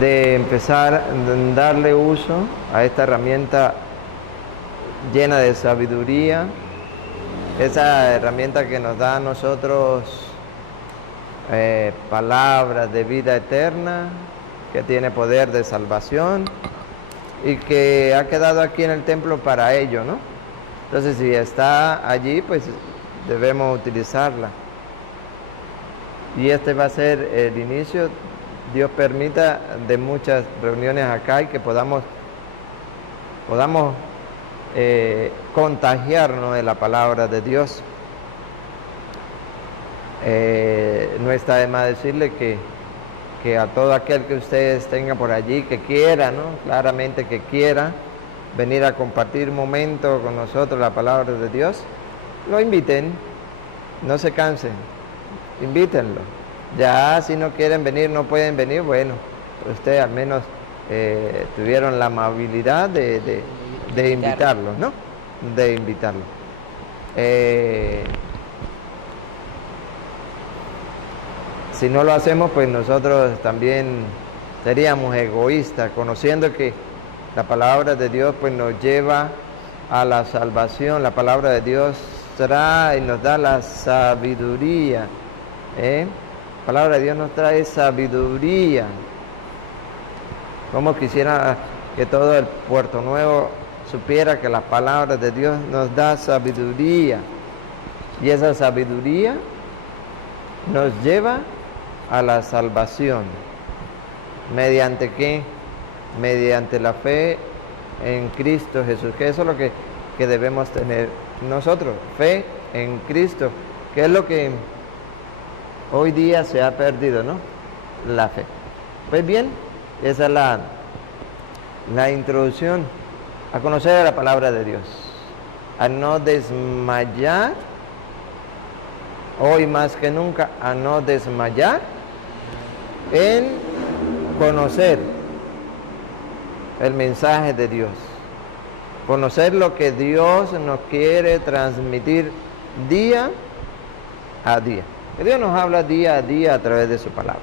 de empezar a darle uso a esta herramienta llena de sabiduría, esa herramienta que nos da a nosotros palabras de vida eterna, que tiene poder de salvación y que ha quedado aquí en el templo para ello, ¿no? Entonces, si está allí, pues debemos utilizarla. Y este va a ser el inicio, Dios permita, de muchas reuniones acá y que podamos contagiarnos de la palabra de Dios. No está de más decirle que a todo aquel que ustedes tengan por allí, que quiera, ¿no? Claramente que quiera venir a compartir un momento con nosotros la palabra de Dios, lo inviten, no se cansen, invítenlo. Ya si no quieren venir, no pueden venir, bueno, ustedes al menos tuvieron la amabilidad de invitarlo, ¿no? De invitarlo. Si no lo hacemos, pues nosotros también seríamos egoístas, conociendo que la palabra de Dios pues nos lleva a la salvación. La palabra de Dios trae y nos da la sabiduría. La palabra de Dios nos trae sabiduría. Como quisiera que todo el Puerto Nuevo supiera que la palabra de Dios nos da sabiduría. Y esa sabiduría nos lleva a la salvación. ¿Mediante qué? Mediante la fe en Cristo Jesús, que eso es lo que debemos tener nosotros, fe en Cristo, que es lo que hoy día se ha perdido, ¿no? La fe. Pues bien, esa es la introducción a conocer la palabra de Dios, a no desmayar, hoy más que nunca, a no desmayar en conocer el mensaje de Dios, conocer lo que Dios nos quiere transmitir día a día. Que Dios nos habla día a día a través de su palabra.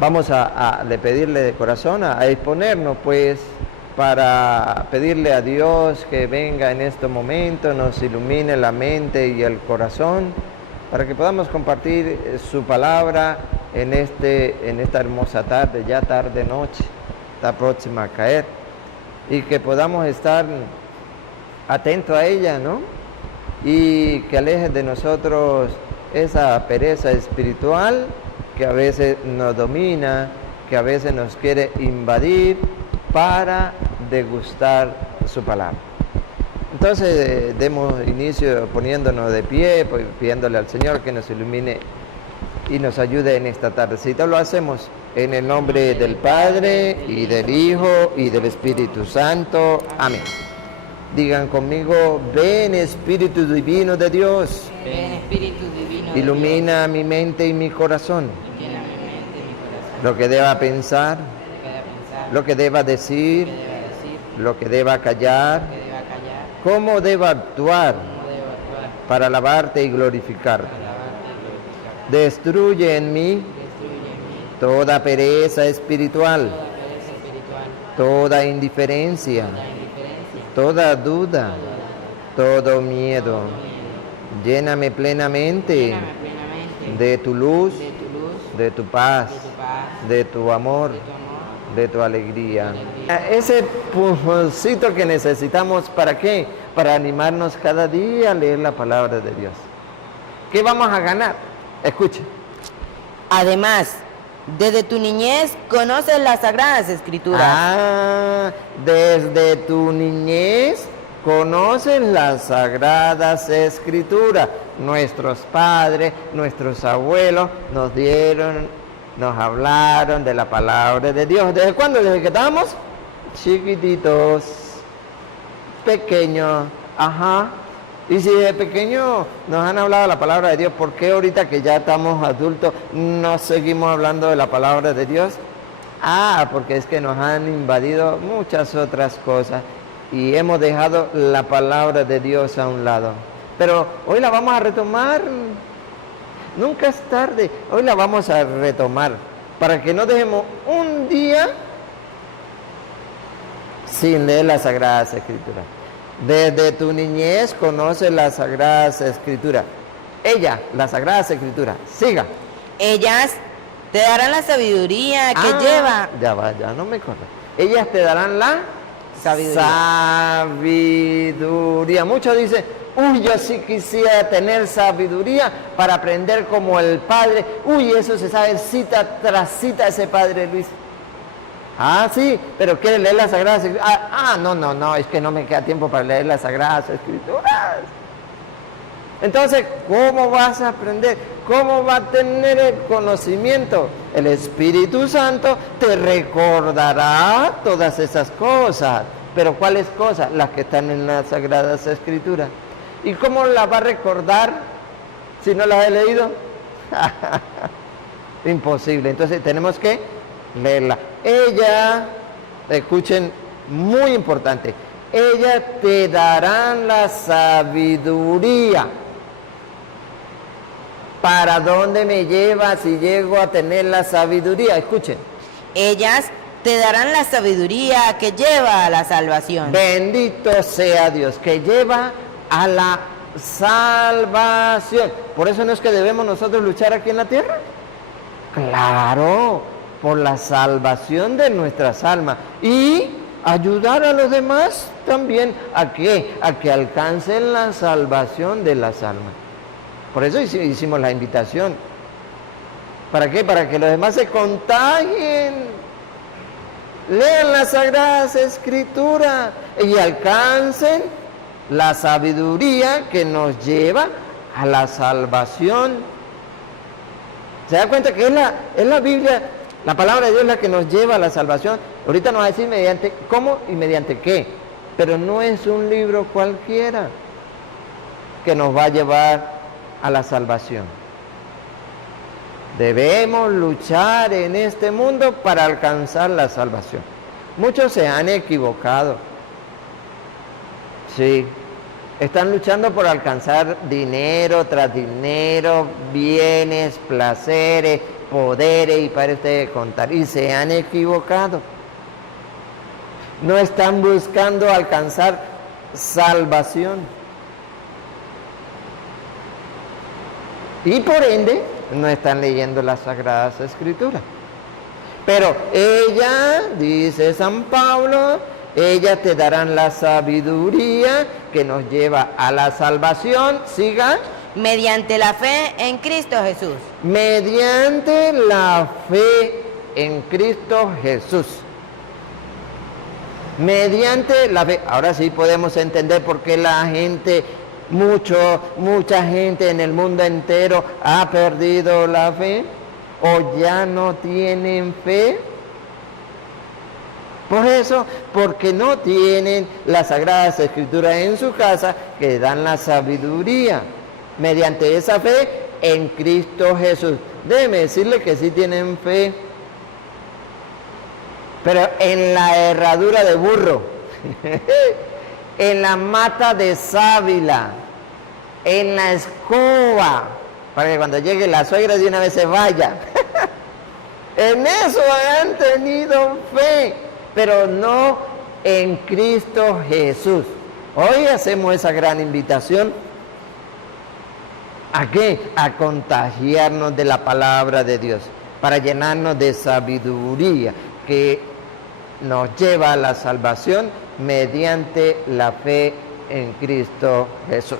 Vamos a pedirle de corazón, a exponernos pues, para pedirle a Dios que venga en este momento, nos ilumine la mente y el corazón, para que podamos compartir su palabra en esta hermosa tarde, ya tarde noche, está próxima a caer, y que podamos estar atentos a ella, ¿no? Y que aleje de nosotros esa pereza espiritual que a veces nos domina, que a veces nos quiere invadir para degustar su palabra. Entonces demos inicio poniéndonos de pie, pidiéndole al Señor que nos ilumine y nos ayude en esta tardecita. Lo hacemos en el nombre del Padre, y del Hijo, y del Espíritu Santo. Amén. Digan conmigo: ven Espíritu Divino de Dios. Ven Espíritu Divino de Ilumina mi mente y mi corazón. Ilumina mi mente y mi corazón. Lo que deba pensar, lo que deba lo decir, que deba decir, lo que deba callar, lo que deba callar, cómo deba actuar cómo debo actuar para alabarte y glorificarte. para alabarte y glorificarte. Destruye en mí Destruye en mí toda pereza espiritual, toda pereza espiritual, toda indiferencia, toda indiferencia, toda duda, todo miedo. Lléname plenamente lléname plenamente de tu luz, de tu luz, de tu paz, de tu paz, de tu amor, de tu amor, de tu alegría. de tu alegría. Ese pujoncito que necesitamos, ¿para qué? Para animarnos cada día a leer la palabra de Dios. ¿Qué vamos a ganar? Escuche. Además, desde tu niñez conoces las Sagradas Escrituras. Desde tu niñez conoces las Sagradas Escrituras. Nuestros padres, nuestros abuelos nos hablaron de la palabra de Dios. ¿Desde cuándo? Desde que estábamos chiquititos, pequeños. Ajá. Y si de pequeño nos han hablado de la palabra de Dios, ¿por qué ahorita que ya estamos adultos no seguimos hablando de la palabra de Dios? Porque es que nos han invadido muchas otras cosas y hemos dejado la palabra de Dios a un lado. Pero hoy la vamos a retomar. Nunca es tarde. Hoy la vamos a retomar. para que no dejemos un día sin leer las Sagradas Escrituras. Desde tu niñez conoces las Sagradas Escrituras. Ella, las Sagradas Escrituras. Siga. Ellas te darán la sabiduría que lleva. Ya va, ya no me corre. Ellas te darán la sabiduría. Muchos dicen, uy, yo sí quisiera tener sabiduría para aprender como el Padre. Uy, eso se sabe cita tras cita ese Padre Luis. Ah, sí, pero quiere leer las Sagradas Escrituras. No, es que no me queda tiempo para leer las Sagradas Escrituras. Entonces, ¿cómo vas a aprender? ¿Cómo va a tener el conocimiento? El Espíritu Santo te recordará todas esas cosas. ¿Pero cuáles cosas? Las que están en las Sagradas Escrituras. ¿Y cómo las va a recordar si no las he leído? Imposible. Entonces, tenemos que leerla. Ella, escuchen, muy importante, ella te darán la sabiduría. ¿Para dónde me lleva si llego a tener la sabiduría? Escuchen. Ellas te darán la sabiduría que lleva a la salvación. Bendito sea Dios, que lleva a la salvación. Por eso no es que debemos nosotros luchar aquí en la tierra. Claro, por la salvación de nuestras almas y ayudar a los demás también a que alcancen la salvación de las almas. Por eso hicimos la invitación. ¿Para qué? Para que los demás se contagien, lean las Sagradas Escrituras y alcancen la sabiduría que nos lleva a la salvación. ¿Se da cuenta que es la Biblia, la palabra de Dios la que nos lleva a la salvación? Ahorita nos va a decir mediante cómo y mediante qué, pero no es un libro cualquiera que nos va a llevar a la salvación. Debemos luchar en este mundo para alcanzar la salvación. Muchos se han equivocado. Sí, están luchando por alcanzar dinero tras dinero, bienes, placeres, poderes y para ustedes contar. Y se han equivocado. No están buscando alcanzar salvación. Y por ende, no están leyendo las Sagradas Escrituras. Pero ella, dice San Pablo, ellas te darán la sabiduría que nos lleva a la salvación. Sigan. Mediante la fe en Cristo Jesús. Mediante la fe en Cristo Jesús. Mediante la fe. Ahora sí podemos entender por qué la gente, mucha gente en el mundo entero ha perdido la fe o ya no tienen fe. Por eso, porque no tienen las Sagradas Escrituras en su casa que dan la sabiduría. Mediante esa fe en Cristo Jesús. Déjeme decirle que sí tienen fe, pero en la herradura de burro, en la mata de sábila, en la escoba, para que cuando llegue la suegra de una vez se vaya. En eso han tenido fe, pero no en Cristo Jesús. Hoy hacemos esa gran invitación. ¿A qué? A contagiarnos de la palabra de Dios, para llenarnos de sabiduría que nos lleva a la salvación mediante la fe en Cristo Jesús.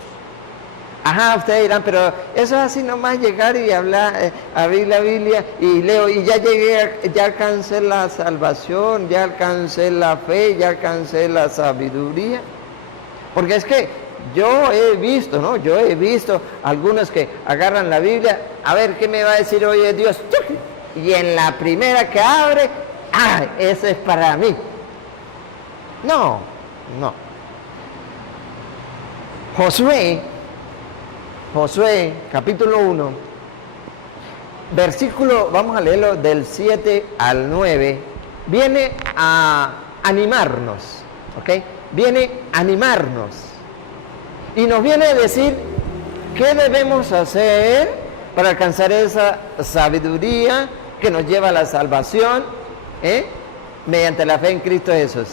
Ajá, ustedes dirán, pero eso es así nomás llegar y hablar, abrir la Biblia y leo y ya llegué, ya alcancé la salvación, ya alcancé la fe, ya alcancé la sabiduría. Porque es que yo he visto, ¿no? Yo he visto algunos que agarran la Biblia, a ver qué me va a decir hoy Dios, y en la primera que abre, eso es para mí. No. Josué, capítulo 1, versículo, vamos a leerlo del 7 al 9, viene a animarnos, ¿ok? Viene a animarnos y nos viene a decir qué debemos hacer para alcanzar esa sabiduría que nos lleva a la salvación, mediante la fe en Cristo Jesús.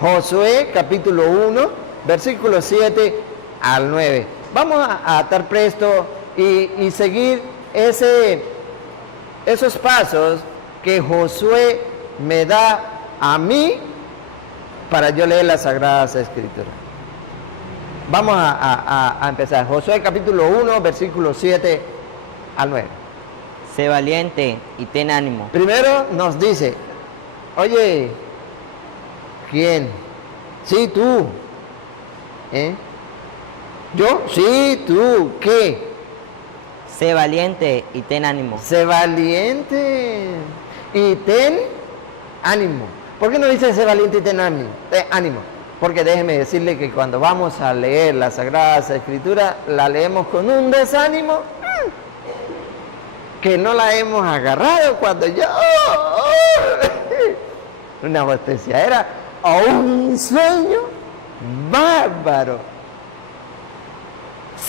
Josué capítulo 1, versículos 7 al 9. Vamos a estar presto y seguir esos pasos que Josué me da a mí para yo leer las Sagradas Escrituras. Vamos a empezar. Josué capítulo 1, versículos 7 al 9. Sé valiente y ten ánimo. Primero nos dice, oye, ¿quién? Sí, tú. ¿Yo? Sí, tú. ¿Qué? Sé valiente y ten ánimo. Sé valiente y ten ánimo. ¿Por qué no dice sé valiente y ten ánimo? Porque déjeme decirle que cuando vamos a leer las Sagradas Escrituras, la leemos con un desánimo que no la hemos agarrado cuando yo una bosteciadera o un sueño bárbaro.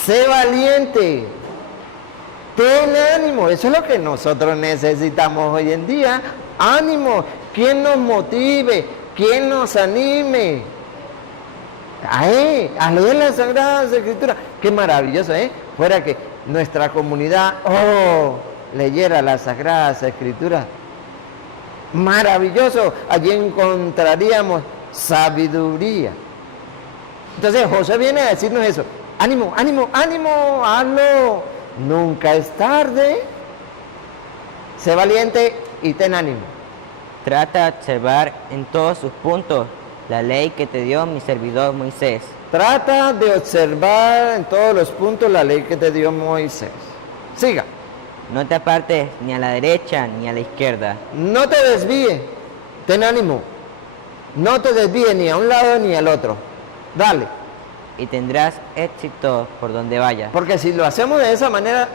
Sé valiente, ten ánimo. Eso es lo que nosotros necesitamos hoy en día. Ánimo. ¿Quién nos motive? ¿Quién nos anime? A leer las Sagradas Escrituras. Qué maravilloso, Fuera que nuestra comunidad, leyera las Sagradas Escrituras. Maravilloso. Allí encontraríamos sabiduría. Entonces José viene a decirnos eso. Ánimo, ánimo, ánimo, hazlo. Nunca es tarde. Sé valiente y ten ánimo. Trata de observar en todos sus puntos la ley que te dio mi servidor Moisés. Trata de observar en todos los puntos la ley que te dio Moisés. Siga. No te apartes ni a la derecha ni a la izquierda. No te desvíes. Ten ánimo. No te desvíes ni a un lado ni al otro. Dale. Y tendrás éxito por donde vayas. Porque si lo hacemos de esa manera,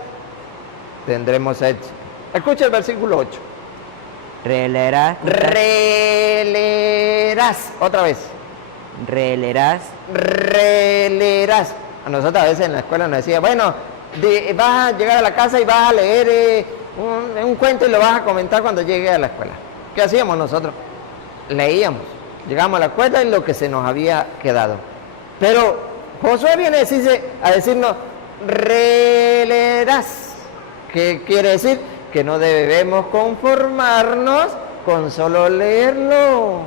tendremos éxito. Escucha el versículo 8. Releerás. Otra vez. Releerás. A nosotros a veces en la escuela nos decía, bueno, vas a llegar a la casa y vas a leer un cuento y lo vas a comentar cuando llegue a la escuela. ¿Qué hacíamos nosotros? Leíamos. Llegamos a la escuela y lo que se nos había quedado. Pero Josué viene a decirnos, releerás. ¿Qué quiere decir? Que no debemos conformarnos con solo leerlo.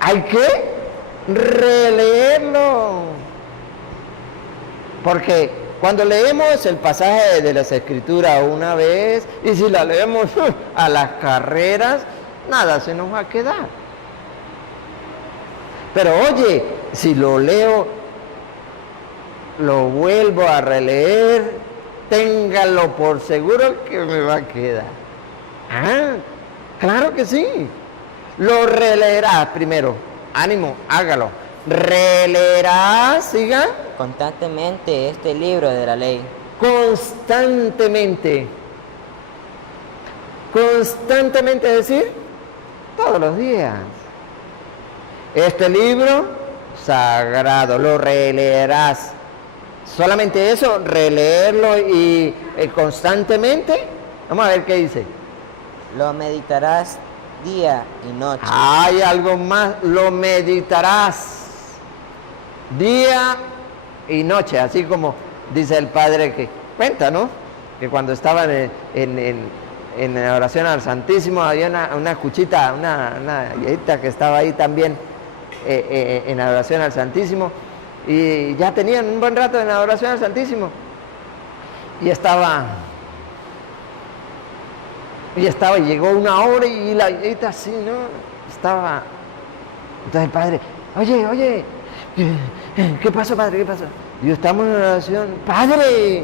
Hay que releerlo. Porque cuando leemos el pasaje de las Escrituras una vez, y si la leemos a las carreras, nada se nos va a quedar. Pero oye, si lo leo, lo vuelvo a releer, téngalo por seguro que me va a quedar. Claro que sí. Lo releerás primero. Ánimo, hágalo. Releerás, siga. Constantemente este libro de la ley. Constantemente. Constantemente, es decir, todos los días. Este libro sagrado, lo releerás. Solamente eso, releerlo y constantemente. Vamos a ver qué dice. Lo meditarás día y noche. Hay algo más, lo meditarás día y noche, así como dice el Padre que cuenta, ¿no? Que cuando estaban en la oración al Santísimo había una cuchita, una viejita que estaba ahí también en la oración al Santísimo. Y ya tenían un buen rato en la oración al Santísimo. Y llegó una hora y la viejita así, ¿no? Estaba. Entonces el Padre, oye, ¿qué pasó, Padre? ¿Qué pasó? Y yo, estamos en oración. Padre,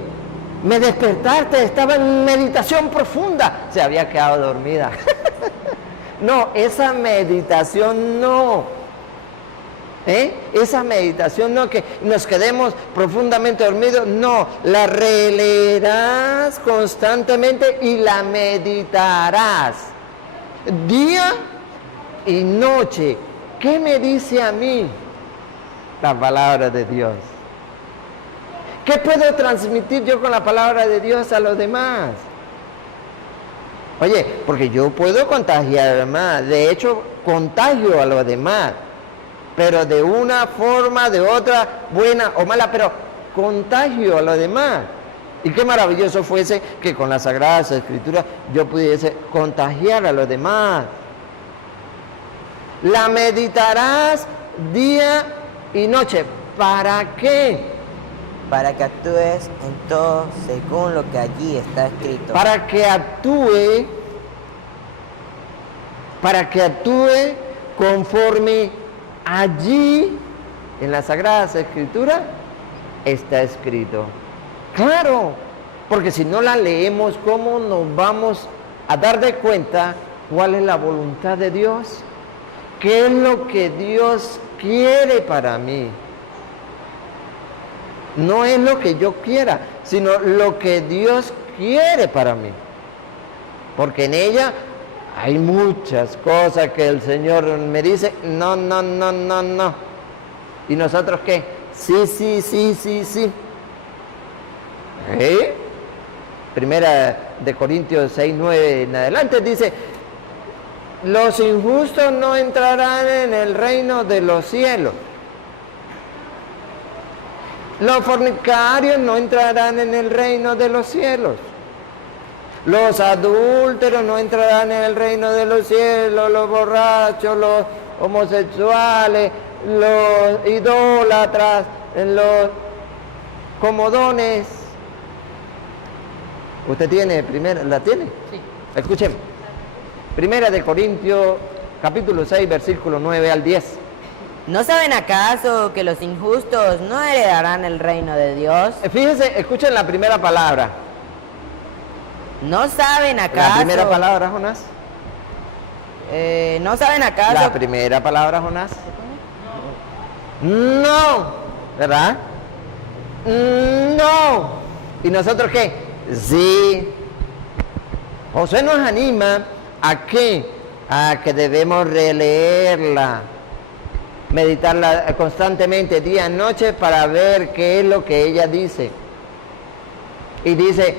me despertaste, estaba en meditación profunda. Se había quedado dormida. No, esa meditación no. Esa meditación no, que nos quedemos profundamente dormidos, no, la releerás constantemente y la meditarás día y noche. ¿Qué me dice a mí la palabra de Dios? ¿Qué puedo transmitir yo con la palabra de Dios a los demás? Oye, porque yo puedo contagiar a los demás, de hecho contagio a los demás, pero de una forma, de otra, buena o mala, pero contagio a los demás. Y qué maravilloso fuese que con las Sagradas Escrituras yo pudiese contagiar a los demás. La meditarás día y noche. ¿Para qué? Para que actúes en todo según lo que allí está escrito. Para que actúe conforme allí en las Sagradas Escrituras está escrito. Claro, porque si no la leemos, ¿cómo nos vamos a dar de cuenta cuál es la voluntad de Dios? ¿Qué es lo que Dios quiere para mí? No es lo que yo quiera, sino lo que Dios quiere para mí. Porque en ella hay muchas cosas que el Señor me dice, no, no, no, no, no. ¿Y nosotros qué? Sí, sí, sí, sí, sí. Primera de Corintios 6, 9 en adelante dice, los injustos no entrarán en el reino de los cielos. Los fornicarios no entrarán en el reino de los cielos. Los adúlteros no entrarán en el reino de los cielos. Los borrachos, los homosexuales, los idólatras, los comodones. ¿Usted tiene primera? ¿La tiene? Sí. Escuchen. Primera de Corintios, capítulo 6, versículo 9 al 10. ¿No saben acaso que los injustos no heredarán el reino de Dios? Fíjense, escuchen la primera palabra. ¿No saben acaso? La primera palabra, Jonás. ¿No saben acaso? La primera palabra, Jonás. No. ¿Verdad? No. ¿Y nosotros qué? Sí. Josué nos anima a qué? A que debemos releerla, meditarla constantemente día y noche para ver qué es lo que ella dice. Y dice,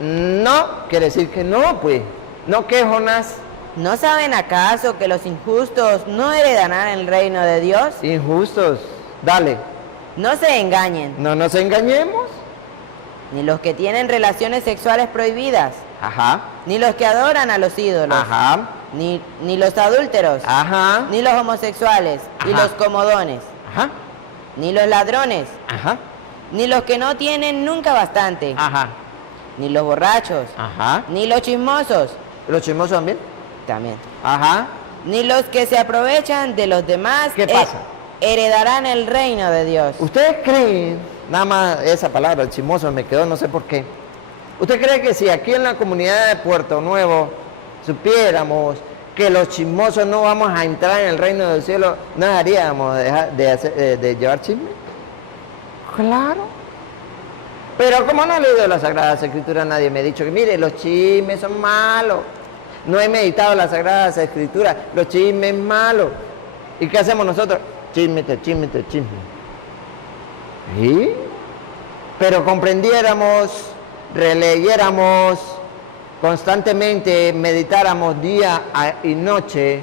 no, quiere decir que no, pues. ¿No qué, Jonás? ¿No saben acaso que los injustos no heredarán el reino de Dios? Injustos. Dale. No se engañen, No nos engañemos. ni los que tienen relaciones sexuales prohibidas, Ajá. ni los que adoran a los ídolos, Ajá. ni los adúlteros, Ajá. ni los homosexuales, y Ajá. los comodones, Ajá. ni los ladrones, Ajá. ni los que no tienen nunca bastante, Ajá. ni los borrachos, Ajá. ni los chismosos, ¿Los chismosos también? también, Ajá. ni los que se aprovechan de los demás, ¿Qué pasa? heredarán el reino de Dios. ¿Ustedes creen, nada más esa palabra, el chismoso me quedó, no sé por qué. ¿Usted cree que si aquí en la comunidad de Puerto Nuevo supiéramos que los chismosos no vamos a entrar en el reino del cielo, no dejaríamos de llevar chisme? Claro. Pero como no he leído las Sagradas Escrituras, nadie me ha dicho que mire, los chismes son malos. No he meditado las Sagradas Escrituras, los chismes malos. ¿Y qué hacemos nosotros? Chisme, chisme, chisme. ¿Sí? Pero comprendiéramos, releyéramos constantemente, meditáramos día y noche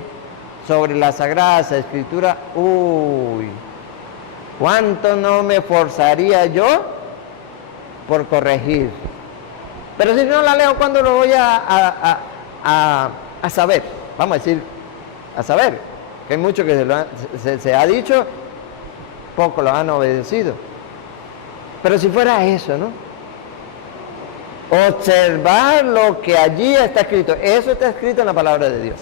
sobre las Sagradas Escrituras. Uy, ¿cuánto no me esforzaría yo por corregir? Pero si no la leo, ¿cuándo lo voy a saber? Vamos a decir, a saber. Que hay mucho que se ha dicho, poco lo han obedecido. Pero si fuera eso, ¿no? Observar lo que allí está escrito. Eso está escrito en la palabra de Dios.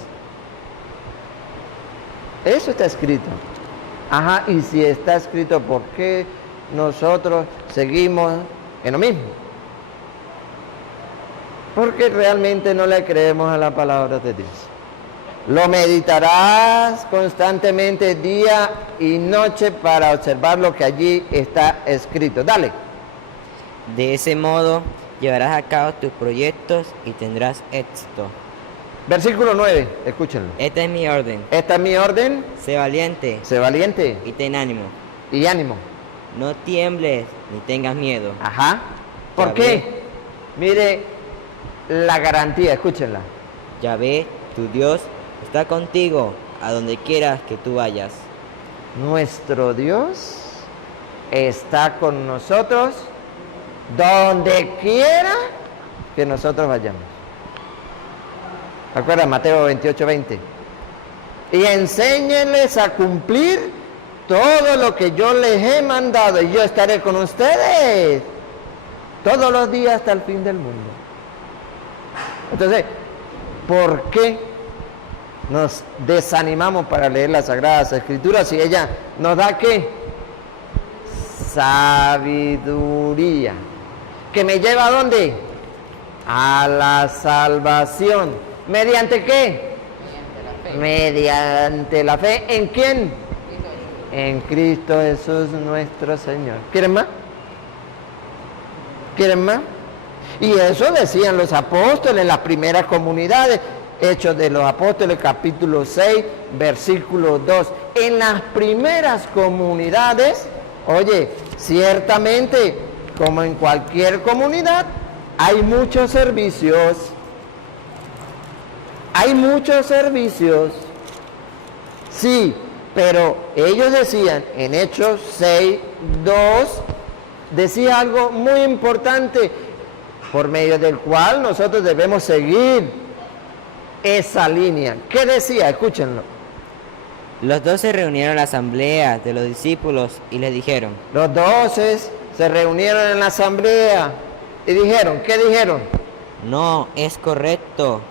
Eso está escrito. Ajá, y si está escrito, ¿por qué nosotros seguimos en lo mismo? Porque realmente no le creemos a la palabra de Dios. Lo meditarás constantemente día y noche para observar lo que allí está escrito. Dale. De ese modo llevarás a cabo tus proyectos y tendrás éxito. Versículo 9, escúchenlo. Esta es mi orden. Esta es mi orden. Sé valiente Sé valiente y ten ánimo. y ánimo. No tiembles ni tengas miedo. Ajá. ¿Por Ya qué? Mire la garantía, escúchenla. Yahvé, tu Dios, está contigo a donde quieras que tú vayas. Nuestro Dios está con nosotros donde quiera que nosotros vayamos. ¿Recuerda Mateo 28:20? Y enséñenles a cumplir todo lo que yo les he mandado, y yo estaré con ustedes todos los días hasta el fin del mundo. Entonces, ¿por qué nos desanimamos para leer las Sagradas Escrituras si ella nos da qué? Sabiduría. ¿Que me lleva a dónde? A la salvación. ¿Mediante qué? Mediante la fe. ¿En quién? En Cristo Jesús nuestro Señor. ¿Quieren más? ¿Quieren más? Y eso decían los apóstoles en las primeras comunidades. Hechos de los Apóstoles, capítulo 6, versículo 2. En las primeras comunidades, oye, ciertamente, como en cualquier comunidad, hay muchos servicios. Hay muchos servicios. Sí, pero ellos decían, en Hechos 6, 2, decía algo muy importante, por medio del cual nosotros debemos seguir esa línea. ¿Qué decía? Escúchenlo. Los 12 reunieron la asamblea de los discípulos y les dijeron: Los 12 se reunieron en la asamblea y dijeron, ¿qué dijeron? no es correcto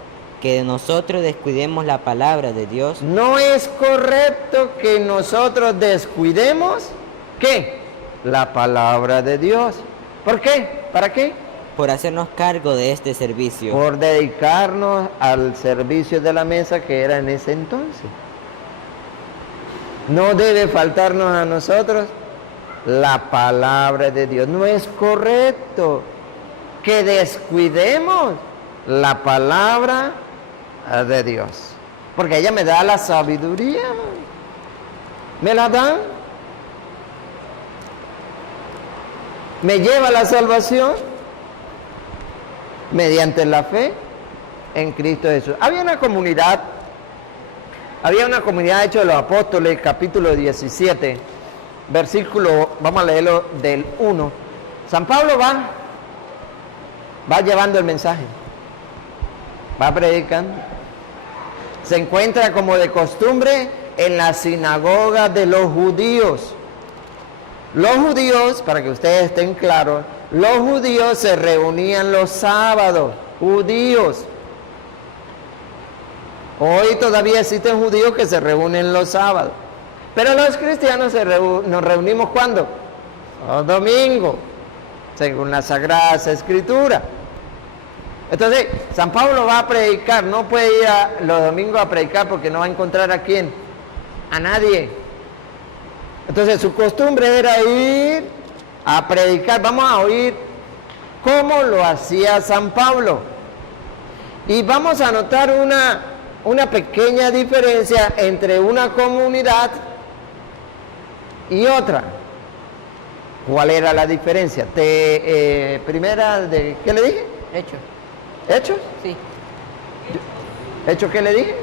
que nosotros descuidemos la palabra de Dios. No es correcto que nosotros descuidemos, ¿qué? La palabra de Dios. ¿Por qué? ¿Para qué? Por hacernos cargo de este servicio. Por dedicarnos al servicio de la mesa que era en ese entonces. No debe faltarnos a nosotros la palabra de Dios. No es correcto que descuidemos la palabra de Dios. Porque ella me da la sabiduría. ¿Me la da? ¿Me lleva a la salvación? Mediante la fe en Cristo Jesús. Había una comunidad de Hechos de los Apóstoles, capítulo 17, versículo, vamos a leerlo del 1. San Pablo va llevando el mensaje, va predicando. Se encuentra como de costumbre en la sinagoga de los judíos. Los judíos, para que ustedes estén claros, los judíos se reunían los sábados, judíos. Hoy todavía existen judíos que se reúnen los sábados. Pero los cristianos nos reunimos ¿cuándo? Los domingos, según las Sagradas Escrituras. Entonces, San Pablo va a predicar, no puede ir los domingos a predicar porque no va a encontrar a quién, a nadie. Entonces, su costumbre era ir a predicar. Vamos a oír cómo lo hacía San Pablo. Y vamos a notar una pequeña diferencia entre una comunidad y otra. ¿Cuál era la diferencia? Primera, ¿qué le dije? Hecho. ¿Hechos? Sí. ¿Hechos qué le dije?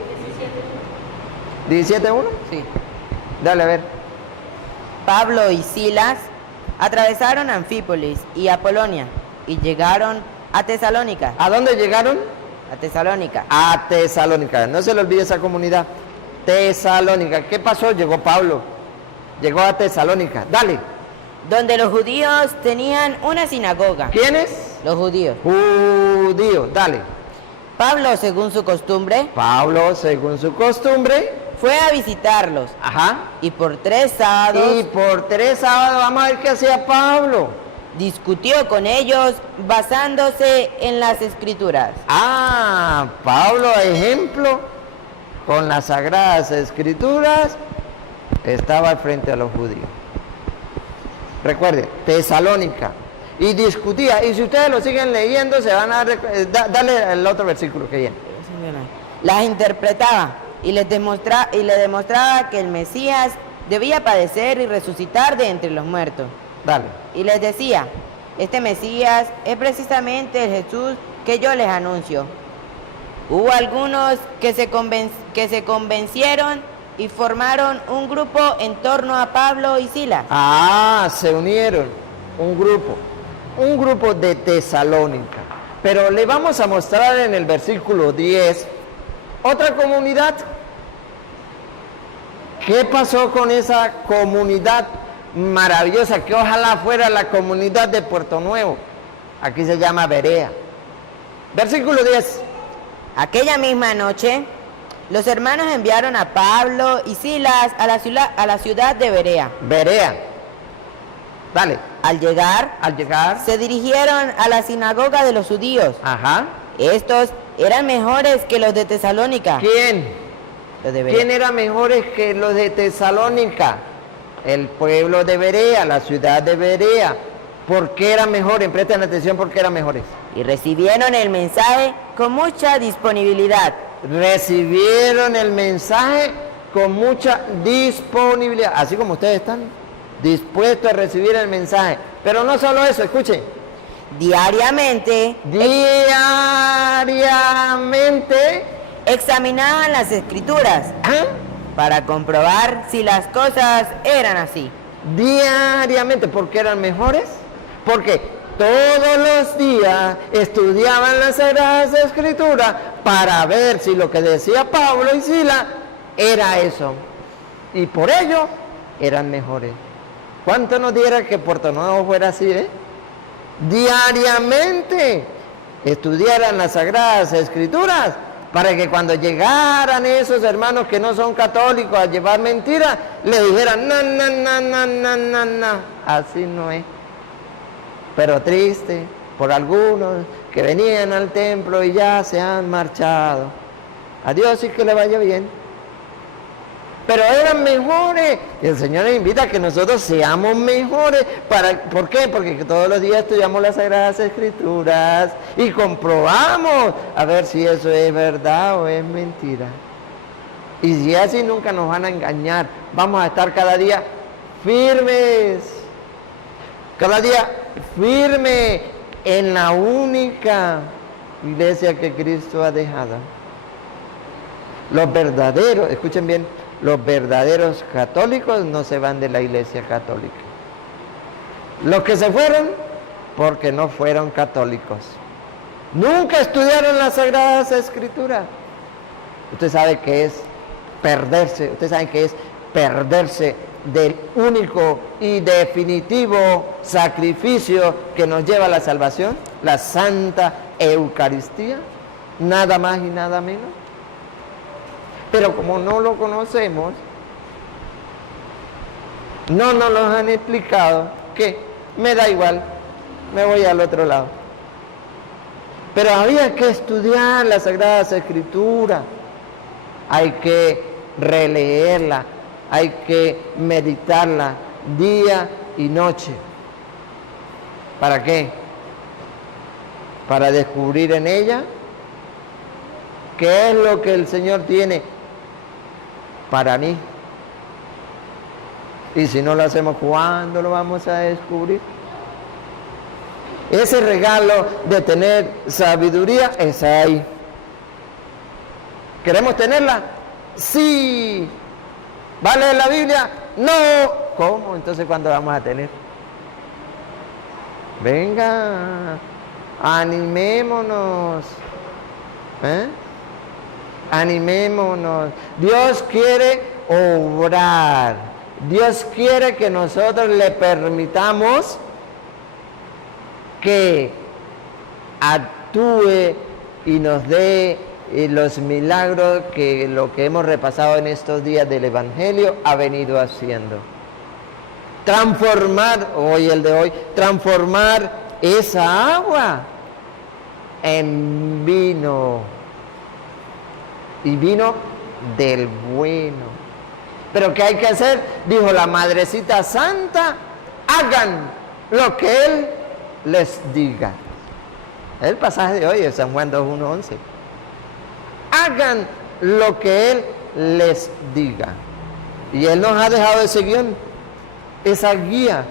17.1. Sí. Dale, a ver. Pablo y Silas atravesaron Anfípolis y Apolonia y llegaron a Tesalónica. ¿A dónde llegaron? A Tesalónica. A Tesalónica. No se le olvide esa comunidad. Tesalónica. ¿Qué pasó? Llegó Pablo. Llegó a Tesalónica. Dale. Donde los judíos tenían una sinagoga. ¿Quiénes? Los judíos. Judíos. Dale. Pablo, según su costumbre, Pablo, según su costumbre, fue a visitarlos. ajá. Y por 3 sábados Y por 3 sábados, vamos a ver qué hacía Pablo. discutió con ellos basándose en las escrituras. Ah, Pablo, ejemplo, con las Sagradas Escrituras, estaba frente a los judíos. Recuerde, Tesalónica. Y discutía. Y si ustedes lo siguen leyendo, se van a dar... dale el otro versículo que viene. Las interpretaba y le demostraba que el Mesías debía padecer y resucitar de entre los muertos. Dale. Y les decía, este Mesías es precisamente el Jesús que yo les anuncio. Hubo algunos que se convencieron y formaron un grupo en torno a Pablo y Silas. Se unieron un grupo de Tesalónica. Pero le vamos a mostrar en el versículo 10 otra comunidad. ¿Qué pasó con esa comunidad maravillosa que ojalá fuera la comunidad de Puerto Nuevo? Aquí se llama Berea. Versículo 10. Aquella misma noche, los hermanos enviaron a Pablo y Silas a la ciudad de Berea. Berea. Dale. Al llegar, se dirigieron a la sinagoga de los judíos. Ajá. Estos eran mejores que los de Tesalónica. ¿Quién? Los de Berea. ¿Quién era mejores que los de Tesalónica? El pueblo de Berea, la ciudad de Berea. ¿Por qué eran mejores? Presten atención, ¿por qué eran mejores? Y recibieron el mensaje con mucha disponibilidad. Recibieron el mensaje con mucha disponibilidad, así como ustedes están dispuestos a recibir el mensaje. Pero no solo eso, escuchen. Diariamente examinaban las escrituras para comprobar si las cosas eran así. Diariamente, ¿por qué eran mejores? Porque todos los días estudiaban las Sagradas Escrituras para ver si lo que decía Pablo y Silas era eso. Y por ello eran mejores. ¿Cuánto nos diera que Puerto Nuevo fuera así, Diariamente estudiaran las Sagradas Escrituras para que cuando llegaran esos hermanos que no son católicos a llevar mentiras, le dijeran, no, así no es. Pero triste por algunos que venían al templo y ya se han marchado. A Dios sí que le vaya bien. Pero eran mejores. Y el Señor nos invita a que nosotros seamos mejores. ¿Por qué? Porque todos los días estudiamos las Sagradas Escrituras y comprobamos a ver si eso es verdad o es mentira. Y si así nunca nos van a engañar. Vamos a estar cada día firmes. Cada día firme en la única iglesia que Cristo ha dejado. Los verdaderos, escuchen bien, los verdaderos católicos no se van de la iglesia católica. Los que se fueron, porque no fueron católicos. Nunca estudiaron las Sagradas Escrituras. Usted sabe que es perderse, usted sabe que es perderse del único y definitivo sacrificio que nos lleva a la salvación, la Santa Eucaristía, nada más y nada menos. Pero como no lo conocemos, no nos lo han explicado, que me da igual, me voy al otro lado. Pero había que estudiar las Sagradas Escrituras, hay que releerla, hay que meditarla día y noche. ¿Para qué? Para descubrir en ella qué es lo que el Señor tiene para mí. Y si no lo hacemos, ¿cuándo lo vamos a descubrir? Ese regalo de tener sabiduría es ahí. ¿Queremos tenerla? Sí. ¿Vale la Biblia? No. ¿Cómo? Entonces, ¿cuándo vamos a tener? Venga, animémonos. Animémonos. Dios quiere obrar. Dios quiere que nosotros le permitamos que actúe y nos dé los milagros que lo que hemos repasado en estos días del Evangelio ha venido haciendo. Transformar, transformar esa agua en vino. Y vino del bueno. Pero ¿qué hay que hacer? Dijo la Madrecita Santa, hagan lo que Él les diga. El pasaje de hoy es San Juan 2:1-11. Hagan lo que Él les diga. Y Él nos ha dejado ese guión, esa guía.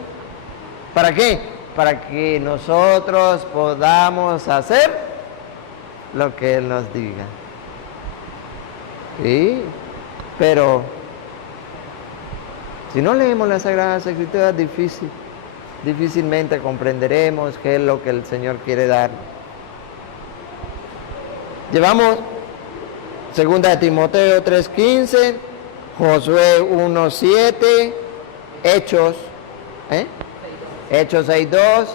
¿Para qué? Para que nosotros podamos hacer lo que Él nos diga. Sí, pero si no leemos las Sagradas Escrituras, difícilmente comprenderemos qué es lo que el Señor quiere dar. Llevamos 2 de Timoteo 3:15, Josué 1:7, Hechos 6:2,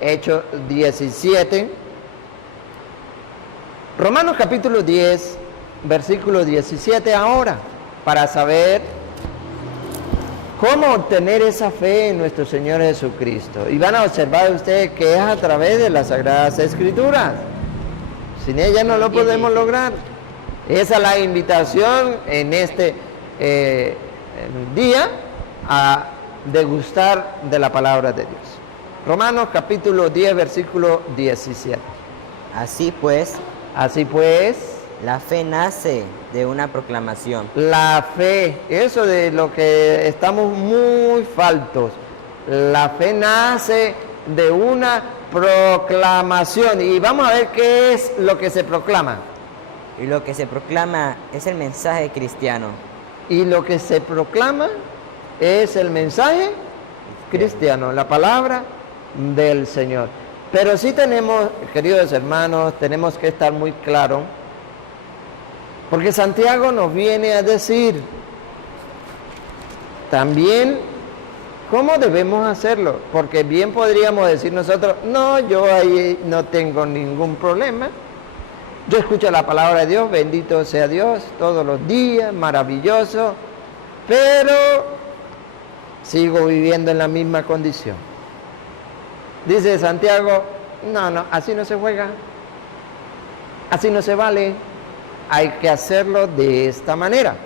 Hechos 17, Romanos capítulo 10, versículo 17 ahora, para saber cómo obtener esa fe en nuestro Señor Jesucristo. Y van a observar ustedes que es a través de las Sagradas Escrituras. Sin ella no lo podemos lograr. Esa es la invitación en este día a degustar de la palabra de Dios. Romanos capítulo 10, versículo 17. Así pues, la fe nace de una proclamación. La fe, eso de lo que estamos muy faltos. La fe nace de una proclamación. Y vamos a ver qué es lo que se proclama. Y lo que se proclama es el mensaje cristiano. Y lo que se proclama es el mensaje cristiano, la palabra del Señor. Pero sí tenemos, queridos hermanos, tenemos que estar muy claros, porque Santiago nos viene a decir también cómo debemos hacerlo, porque bien podríamos decir nosotros, no, yo ahí no tengo ningún problema, yo escucho la palabra de Dios, bendito sea Dios, todos los días, maravilloso, pero sigo viviendo en la misma condición. Dice Santiago, no, así no se juega, así no se vale, hay que hacerlo de esta manera.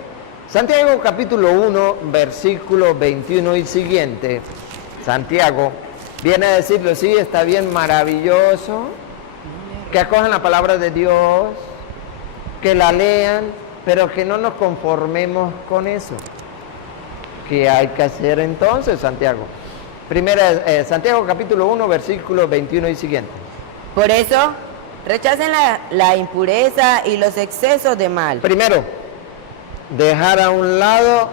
Santiago capítulo 1, versículo 21 y siguiente, Santiago viene a decirlo, sí, está bien, maravilloso, que acojan la palabra de Dios, que la lean, pero que no nos conformemos con eso. ¿Qué hay que hacer entonces, Santiago? Santiago capítulo 1, versículo 21 y siguiente. Por eso, rechacen la impureza y los excesos de mal. Primero, dejar a un lado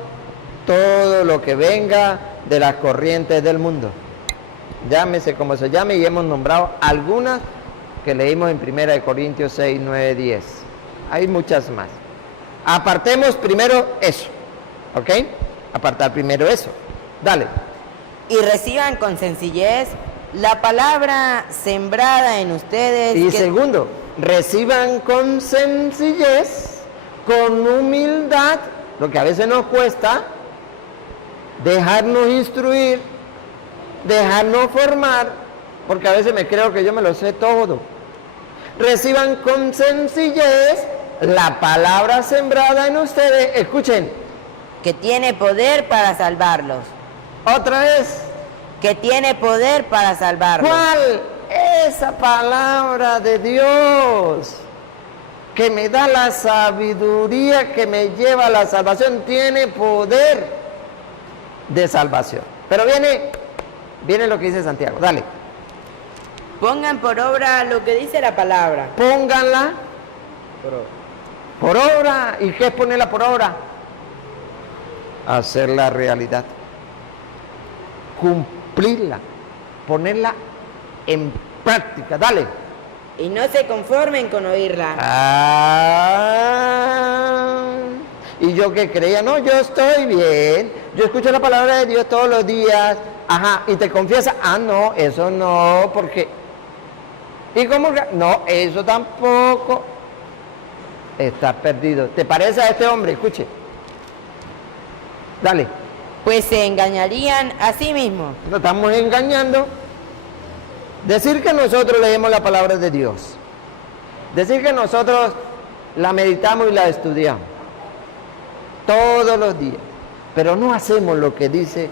todo lo que venga de las corrientes del mundo. Llámese como se llame, y hemos nombrado algunas que leímos en 1 Corintios 6, 9, 10. Hay muchas más. Apartemos primero eso, ¿ok? Apartar primero eso. Dale. Y reciban con sencillez la palabra sembrada en ustedes. Y segundo, reciban con sencillez, con humildad, lo que a veces nos cuesta, dejarnos instruir, dejarnos formar, porque a veces me creo que yo me lo sé todo. Reciban con sencillez la palabra sembrada en ustedes, escuchen, que tiene poder para salvarlos. Otra vez. Que tiene poder para salvarlos. ¿Cuál? Esa palabra de Dios que me da la sabiduría, que me lleva a la salvación, tiene poder de salvación. Pero viene lo que dice Santiago, dale. Pongan por obra lo que dice la palabra. Pónganla por obra. ¿Y qué es ponerla por obra? Hacerla realidad. Cumplirla, ponerla en práctica, dale. Y no se conformen con oírla. Y yo que creía, no, yo estoy bien, yo escucho la palabra de Dios todos los días, y te confiesa, no, eso no, porque, ¿y cómo que? No, eso tampoco, estás perdido. ¿Te parece a este hombre? Escuche, dale. Pues se engañarían a sí mismos. Nos estamos engañando. Decir que nosotros leemos la palabra de Dios, decir que nosotros la meditamos y la estudiamos todos los días, pero no hacemos lo que dice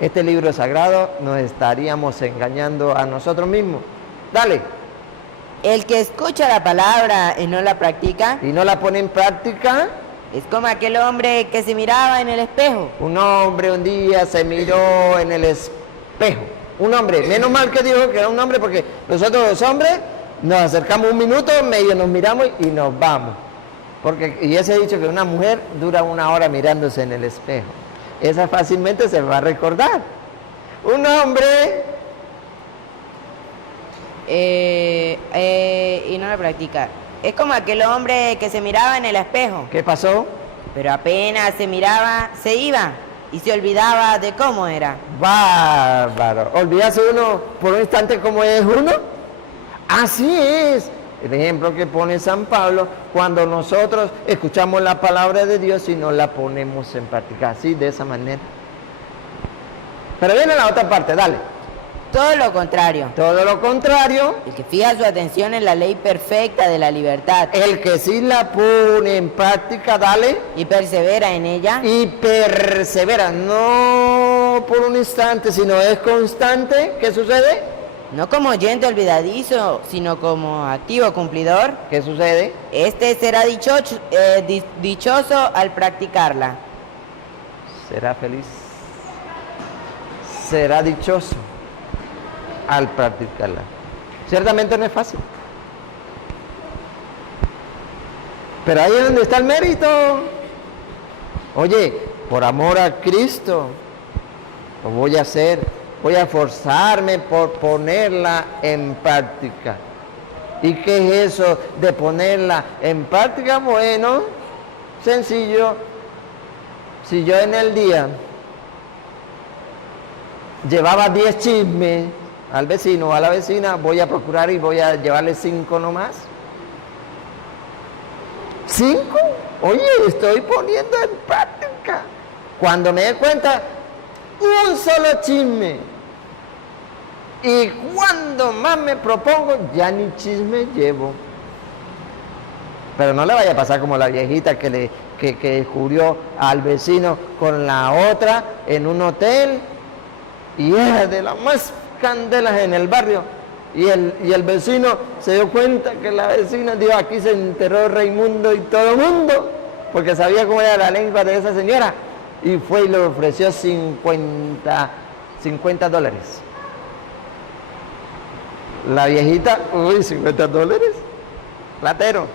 este libro sagrado, nos estaríamos engañando a nosotros mismos. Dale. El que escucha la palabra y no la practica, y no la pone en práctica, es como aquel hombre que se miraba en el espejo. Un hombre un día se miró en el espejo. Un hombre, menos mal que dijo que era un hombre, porque nosotros los hombres nos acercamos un minuto, medio nos miramos y nos vamos. Porque, y ese dicho que una mujer dura 1 hora mirándose en el espejo. Esa fácilmente se va a recordar. Un hombre y no lo practica. Es como aquel hombre que se miraba en el espejo, ¿qué pasó? pero apenas se miraba, se iba y se olvidaba de cómo era. Bárbaro. ¿Olvidarse uno por un instante cómo es uno? Así es. El ejemplo que pone San Pablo cuando nosotros escuchamos la palabra de Dios y no la ponemos en práctica. Así, de esa manera. Pero viene la otra parte, dale. Todo lo contrario. Todo lo contrario, El que fija su atención en la ley perfecta de la libertad el que sí la pone en práctica, dale, y persevera en ella, y persevera, no por un instante, sino es constante. ¿Qué sucede? no como oyente olvidadizo, sino como activo cumplidor, ¿Qué sucede? este será dichoso al practicarla. Será feliz, será dichoso al practicarla. Ciertamente no es fácil, pero ahí es donde está el mérito. Oye, por amor a Cristo, lo voy a hacer, voy a esforzarme por ponerla en práctica. ¿Y qué es eso de ponerla en práctica? Bueno, sencillo. Si yo en el día llevaba 10 chismes al vecino o a la vecina, voy a procurar y voy a llevarle 5 nomás. ¿5? Oye, estoy poniendo en práctica. Cuando me dé cuenta, un solo chisme. Y cuando más me propongo, ya ni chisme llevo. Pero no le vaya a pasar como la viejita que descubrió al vecino con la otra en un hotel y era de las más candelas en el barrio. Y el vecino se dio cuenta que la vecina, dijo, aquí se enteró Raimundo y todo el mundo, porque sabía cómo era la lengua de esa señora. Y fue y le ofreció $50. La viejita, uy, $50, platero.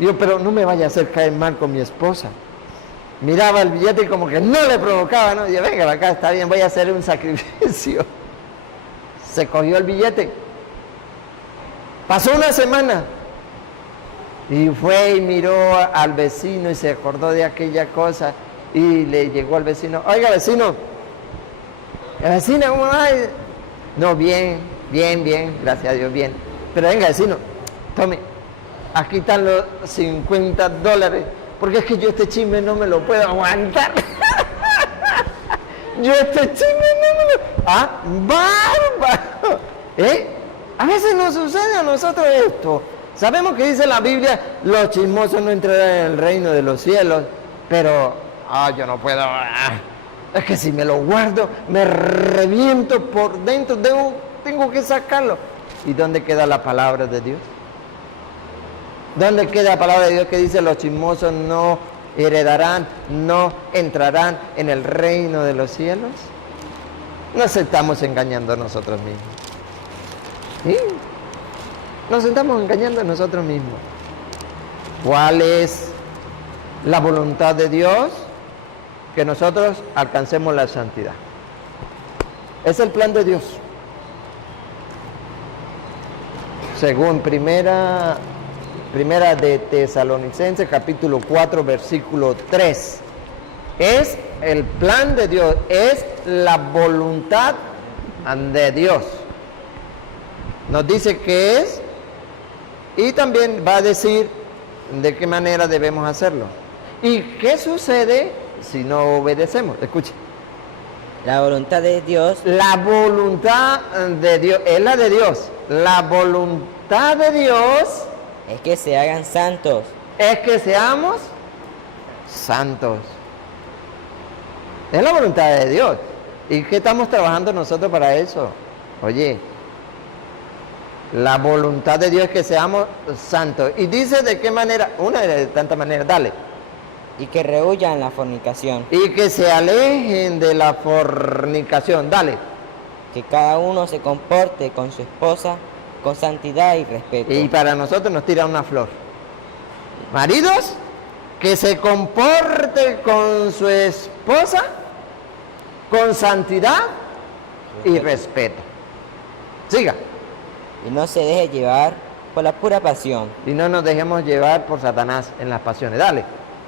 Digo, pero no me vaya a hacer caer mal con mi esposa. Miraba el billete y como que no le provocaba, ¿no? Digo, venga, acá está bien, voy a hacer un sacrificio. Se cogió el billete. Pasó una semana. Y fue y miró al vecino y se acordó de aquella cosa. Y le llegó al vecino, oiga, vecino, vecina, ¿cómo va? No, bien, gracias a Dios, bien. Pero venga, vecino, tome, aquí están los $50, porque es que yo este chisme no me lo puedo aguantar. Yo este chisme no me lo... ¡Ah, bárbaro! A veces nos sucede a nosotros esto. Sabemos que dice la Biblia, los chismosos no entrarán en el reino de los cielos, pero... yo no puedo... es que si me lo guardo, me reviento por dentro, tengo que sacarlo. ¿Y dónde queda la palabra de Dios? ¿Dónde queda la palabra de Dios que dice los chismosos no heredarán, no entrarán en el reino de los cielos? Nos estamos engañando a nosotros mismos. ¿Sí? Nos estamos engañando a nosotros mismos. ¿Cuál es la voluntad de Dios? Que nosotros alcancemos la santidad. Es el plan de Dios. Según primera de Tesalonicenses, capítulo 4, versículo 3. Es el plan de Dios, es la voluntad de Dios. Nos dice qué es y también va a decir de qué manera debemos hacerlo. ¿Y qué sucede si no obedecemos? Escuche. La voluntad de Dios La voluntad de Dios es la de Dios. La voluntad de Dios es que se hagan santos. es que seamos santos. Es la voluntad de Dios. ¿Y qué estamos trabajando nosotros para eso? Oye, la voluntad de Dios es que seamos santos. Y dice de qué manera, una de tantas maneras, dale. Y que rehuyan la fornicación. Y que se alejen de la fornicación, dale. Que cada uno se comporte con su esposa con santidad y respeto. Y para nosotros nos tira una flor. Maridos, que se comporte con su esposa con santidad y respeto. Siga. Y no se deje llevar por la pura pasión, Y no nos dejemos llevar por Satanás en las pasiones. Dale.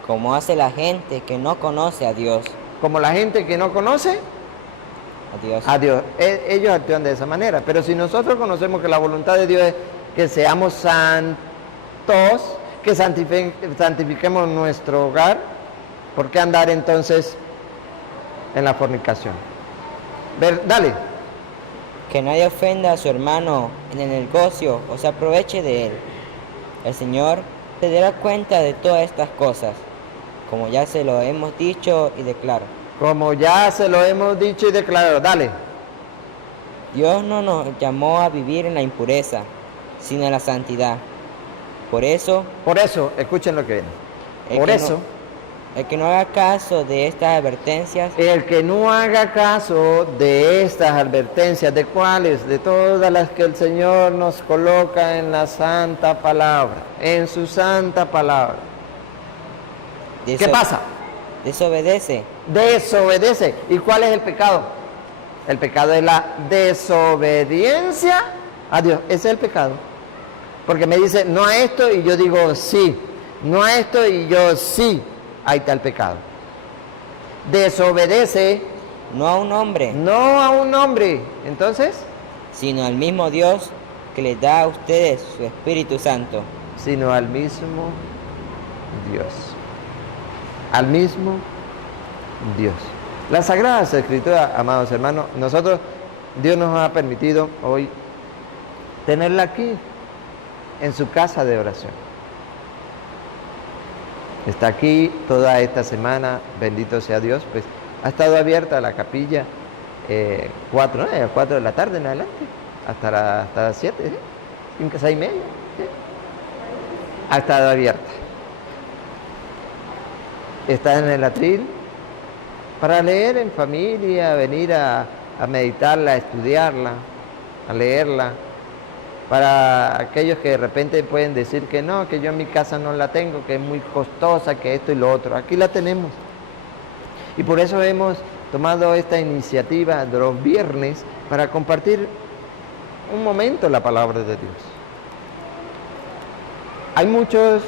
como hace la gente que no conoce a Dios. Como la gente que no conoce A Dios. a Dios. Ellos actúan de esa manera. Pero si nosotros conocemos que la voluntad de Dios es que seamos santos, que santifiquemos nuestro hogar, ¿por qué andar entonces en la fornicación? Dale. Que nadie ofenda a su hermano en el negocio o se aproveche de él. El Señor se dará cuenta de todas estas cosas, como ya se lo hemos dicho y declaro. Como ya se lo hemos dicho y declarado. Dale. Dios no nos llamó a vivir en la impureza, sino en la santidad. Por eso, Escuchen lo que viene. el Por que eso, el que no haga caso de estas advertencias, el que no haga caso de estas advertencias, ¿de cuáles? De todas las que el Señor nos coloca en la santa palabra, en su santa palabra. ¿Qué pasa? desobedece. Desobedece. ¿Y cuál es el pecado? El pecado es la desobediencia a Dios. Ese es el pecado. Porque me dice, no a esto y yo digo sí. No a esto y yo sí. Ahí está el pecado. Desobedece No a un hombre, no a un hombre. Entonces, sino al mismo Dios que les da a ustedes su Espíritu Santo. sino al mismo Dios. Al mismo Dios. Las Sagradas Escrituras, amados hermanos, Dios nos ha permitido hoy tenerla aquí, en su casa de oración. Está aquí toda esta semana, bendito sea Dios, pues ha estado abierta la capilla 4 de la tarde en adelante, hasta las 7, 5, 6 y media. Ha estado abierta. Está en el atril para leer en familia, venir a meditarla, a estudiarla, a leerla. Para aquellos que de repente pueden decir que no, que yo en mi casa no la tengo, que es muy costosa, que esto y lo otro. Aquí la tenemos. Y por eso hemos tomado esta iniciativa de los viernes para compartir un momento la palabra de Dios. Hay muchos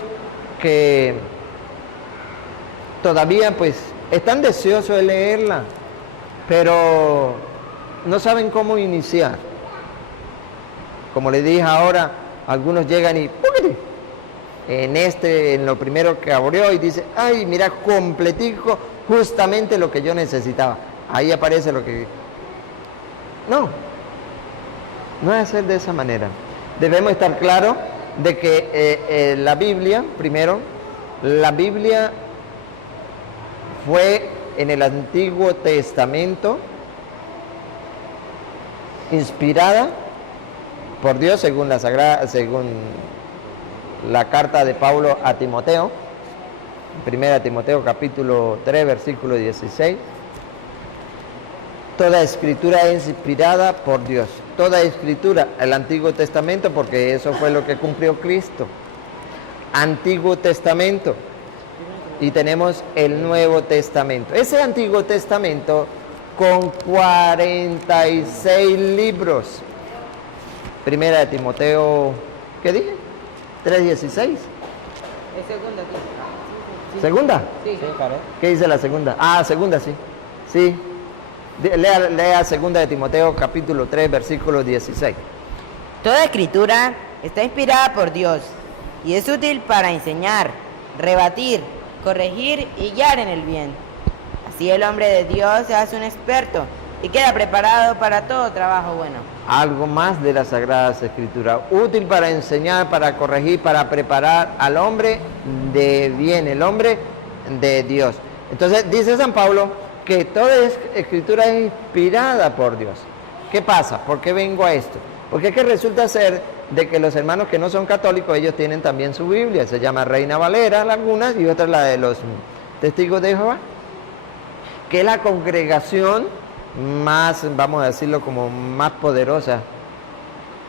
que todavía pues están deseosos de leerla, pero no saben cómo iniciar. Como les dije ahora, algunos llegan y ¡pum! En lo primero que abrió y dice, ay, mira, completico, justamente lo que yo necesitaba. Ahí aparece lo que... No es hacer de esa manera. Debemos estar claros de que la Biblia, primero, la Biblia fue en el Antiguo Testamento inspirada por Dios según la carta de Pablo a Timoteo, 1 Timoteo capítulo 3 versículo 16. Toda escritura es inspirada por Dios. Toda escritura, el Antiguo Testamento, porque eso fue lo que cumplió Cristo. Antiguo Testamento. Y tenemos el Nuevo Testamento. Ese Antiguo Testamento con 46 libros. Primera de Timoteo, ¿qué dije? 3:16. Es segunda, sí. ¿Segunda? Sí. ¿Qué dice la segunda? Ah, segunda, sí. Sí. Lea segunda de Timoteo, capítulo 3, versículo 16. Toda escritura está inspirada por Dios y es útil para enseñar, rebatir, corregir y guiar en el bien. Así el hombre de Dios se hace un experto y queda preparado para todo trabajo bueno. Algo más de las Sagradas Escrituras, útil para enseñar, para corregir, para preparar al hombre de bien, el hombre de Dios. Entonces dice San Pablo que toda escritura es inspirada por Dios. ¿Qué pasa? ¿Por qué vengo a esto? Porque es que resulta ser de que los hermanos que no son católicos, ellos tienen también su Biblia, se llama Reina Valera, algunas, y otras la de los Testigos de Jehová, que es la congregación más, vamos a decirlo, como más poderosa.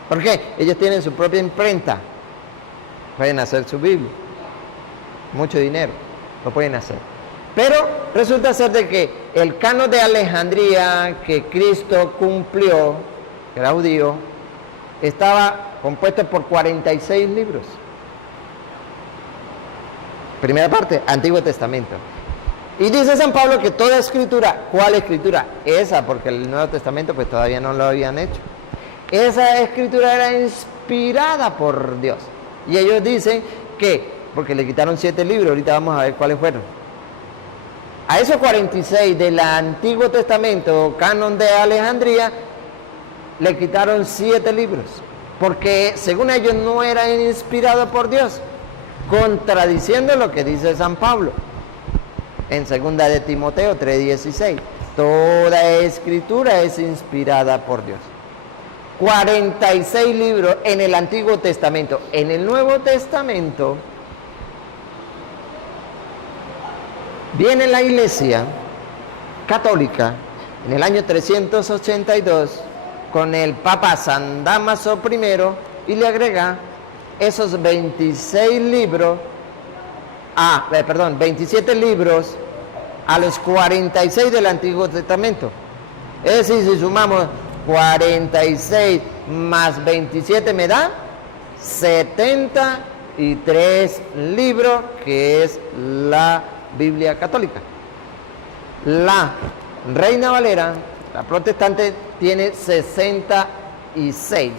¿Por qué? Ellos tienen su propia imprenta, pueden hacer su Biblia. mucho dinero, lo pueden hacer. Pero resulta ser de que el canon de Alejandría que Cristo cumplió, que era judío, estaba compuesto por 46 libros. Primera parte, Antiguo Testamento. Y dice San Pablo que toda escritura, ¿cuál escritura? Esa, porque el Nuevo Testamento pues todavía no lo habían hecho. Esa escritura era inspirada por Dios. Y ellos dicen que, porque le quitaron 7 libros, ahorita vamos a ver cuáles fueron. A esos 46 del Antiguo Testamento, canon de Alejandría, le quitaron 7 libros, porque según ellos no eran inspirados por Dios, contradiciendo lo que dice San Pablo en 2 de Timoteo 3:16. Toda escritura es inspirada por Dios. 46 libros en el Antiguo Testamento. En el Nuevo Testamento viene la Iglesia Católica en el año 382 con el Papa San Dámaso I y le agrega esos 27 libros a los 46 del Antiguo Testamento. Es decir, si sumamos 46 más 27 me da 73 libros, que es la Biblia católica. La Reina Valera, la protestante, tiene 66.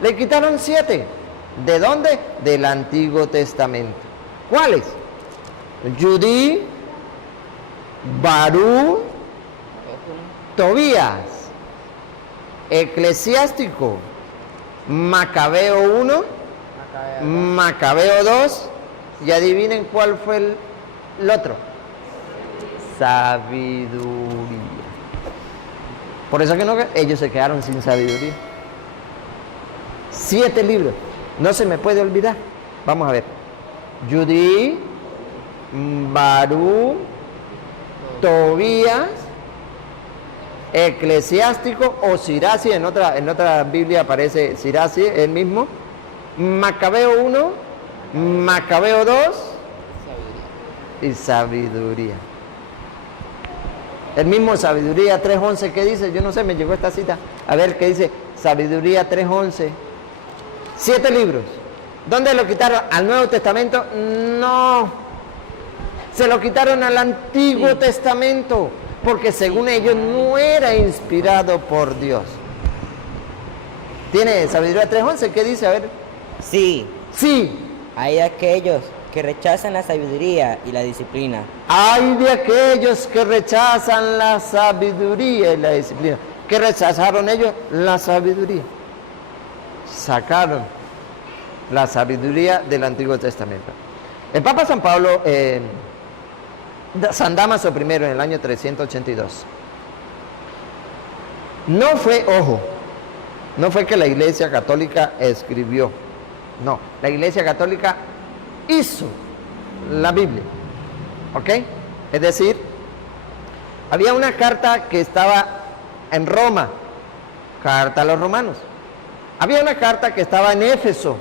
Le quitaron 7. ¿De dónde? Del Antiguo Testamento. ¿Cuáles? Judí, Barú, Tobías, Eclesiástico, Macabeo 1, Macabeo 2, y adivinen cuál fue el otro. Sabiduría. Por eso que no, ellos se quedaron sin sabiduría. 7 libros. No se me puede olvidar. Vamos a ver. Judí, Barú, Tobías, Eclesiástico o Siracía. En otra Biblia aparece Siracía, el mismo. Macabeo 1, Macabeo 2 y sabiduría. El mismo Sabiduría 3:11, ¿qué dice? Yo no sé, me llegó esta cita. A ver, ¿qué dice? Sabiduría 3:11. 7 libros. ¿Dónde lo quitaron? ¿Al Nuevo Testamento? No. Se lo quitaron al Antiguo Testamento, porque según ellos no era inspirado por Dios. ¿Tiene Sabiduría 3:11? ¿Qué dice? A ver. Sí, Sí. hay aquellos que rechazan la sabiduría y la disciplina. Hay de aquellos que rechazan la sabiduría y la disciplina. ¿Qué rechazaron ellos? La sabiduría. Sacaron la sabiduría del Antiguo Testamento. El Papa San Pablo, San Dámaso I, en el año 382, no fue que la Iglesia Católica escribió. No, la Iglesia Católica hizo la Biblia. ¿Ok? Es decir, había una carta que estaba en Roma, carta a los romanos. Había una carta que estaba en Éfeso,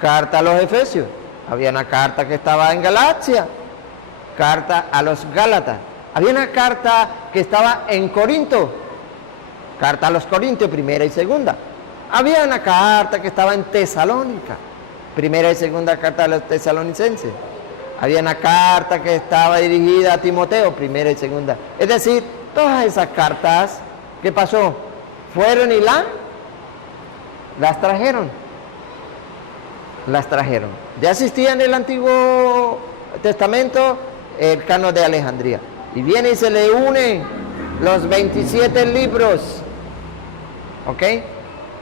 carta a los efesios. Había una carta que estaba en Galacia, carta a los Gálatas. Había una carta que estaba en Corinto, carta a los Corintios, primera y segunda. Había una carta que estaba en Tesalónica, primera y segunda carta a los tesalonicenses. Había una carta que estaba dirigida a Timoteo, primera y segunda. Es decir, todas esas cartas, ¿qué pasó? Fueron y las trajeron. Las trajeron. Ya existía en el Antiguo Testamento el canon de Alejandría. Y viene y se le unen los 27 libros. ¿Ok?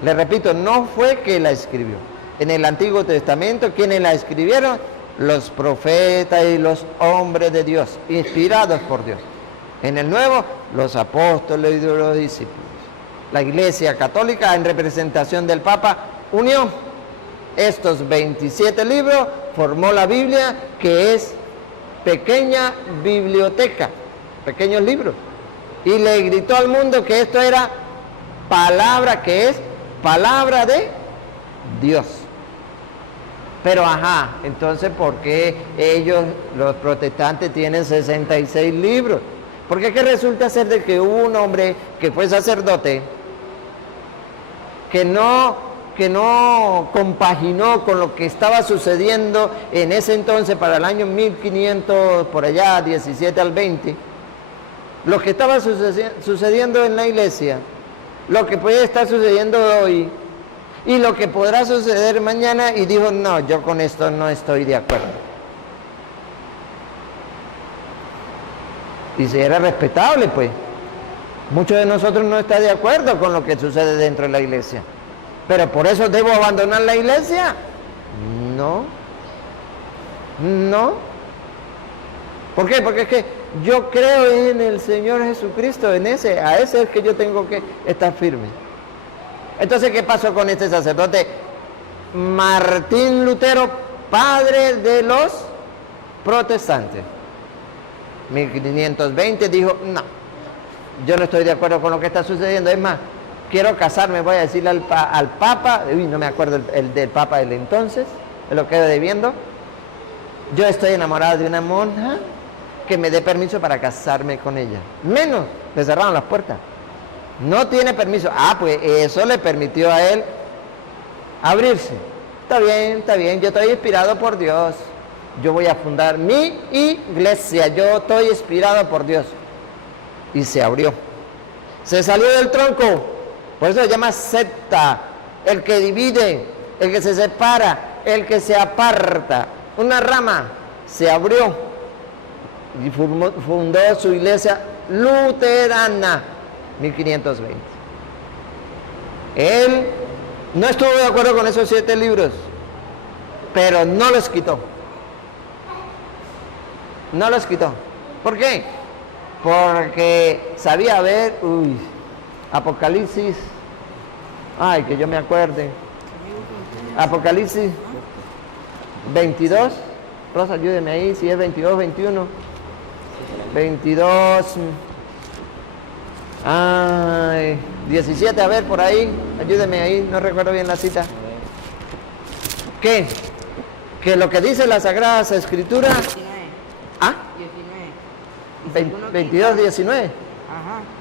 Le repito, no fue que la escribió. En el Antiguo Testamento, ¿quiénes la escribieron? Los profetas y los hombres de Dios, inspirados por Dios. En el Nuevo, los apóstoles y los discípulos. La Iglesia Católica, en representación del Papa, unió estos 27 libros, formó la Biblia, que es pequeña biblioteca, pequeños libros. Y le gritó al mundo que esto era palabra, que es palabra de Dios. Pero entonces ¿por qué ellos, los protestantes, tienen 66 libros? Porque es que resulta ser de que hubo un hombre que fue sacerdote, que no compaginó con lo que estaba sucediendo en ese entonces, para el año 1500, por allá, 17 al 20, lo que estaba sucediendo en la iglesia, lo que puede estar sucediendo hoy, y lo que podrá suceder mañana, y dijo, no, yo con esto no estoy de acuerdo. Y si era respetable, pues. Muchos de nosotros no están de acuerdo con lo que sucede dentro de la iglesia. Pero por eso debo abandonar la iglesia. No. ¿Por qué? Porque es que yo creo en el Señor Jesucristo, a ese es que yo tengo que estar firme. Entonces, ¿qué pasó con este sacerdote? Martín Lutero, padre de los protestantes. 1520 dijo, no, yo no estoy de acuerdo con lo que está sucediendo. Es más, quiero casarme, voy a decirle al Papa, no me acuerdo el del Papa del entonces, me lo quedo debiendo. Yo estoy enamorado de una monja, que me dé permiso para casarme con ella. Menos, le cerraron las puertas. No tiene permiso. Pues eso le permitió a él abrirse. Está bien, yo estoy inspirado por Dios. Yo voy a fundar mi iglesia, yo estoy inspirado por Dios. Y se abrió. Se salió del tronco. Por eso se llama secta. El que divide, el que se separa, el que se aparta. Una rama se abrió y fundó su iglesia luterana, 1520. Él no estuvo de acuerdo con esos 7 libros, pero no los quitó. No los quitó. ¿Por qué? Porque sabía ver, Apocalipsis, que yo me acuerde. Apocalipsis 22, Rosa, ayúdeme ahí, si es 22, 21. 22, 17, a ver, por ahí, ayúdeme ahí, no recuerdo bien la cita. ¿Qué? Que lo que dice la Sagrada Escritura... 22, 19.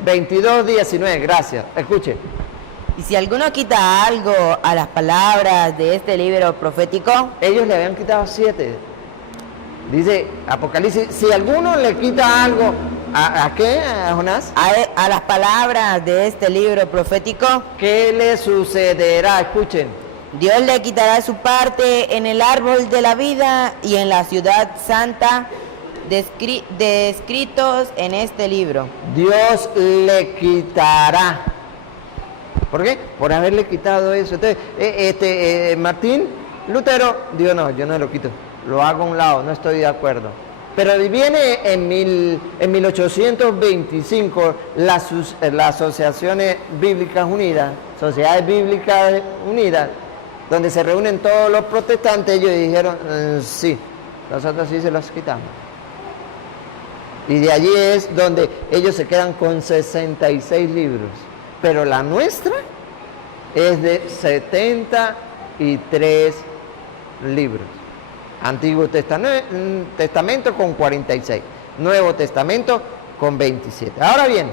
22, 19, gracias. Escuche. Y si alguno quita algo a las palabras de este libro profético, ellos le habían quitado 7. Dice Apocalipsis, si alguno le quita algo, ¿a qué, a Jonás? A las palabras de este libro profético, ¿qué le sucederá? Escuchen. Dios le quitará su parte en el árbol de la vida y en la ciudad santa, descritos en este libro. Dios le quitará. ¿Por qué? Por haberle quitado eso. Entonces, Martín Lutero dijo, no, yo no lo quito, lo hago a un lado, no estoy de acuerdo. Pero viene en 1825 las Asociaciones Bíblicas Unidas, Sociedades Bíblicas Unidas, donde se reúnen todos los protestantes. Ellos dijeron, sí, nosotros sí se los quitamos. Y de allí es donde ellos se quedan con 66 libros. Pero la nuestra es de 73 libros. Antiguo Testamento con 46. Nuevo Testamento con 27. Ahora bien,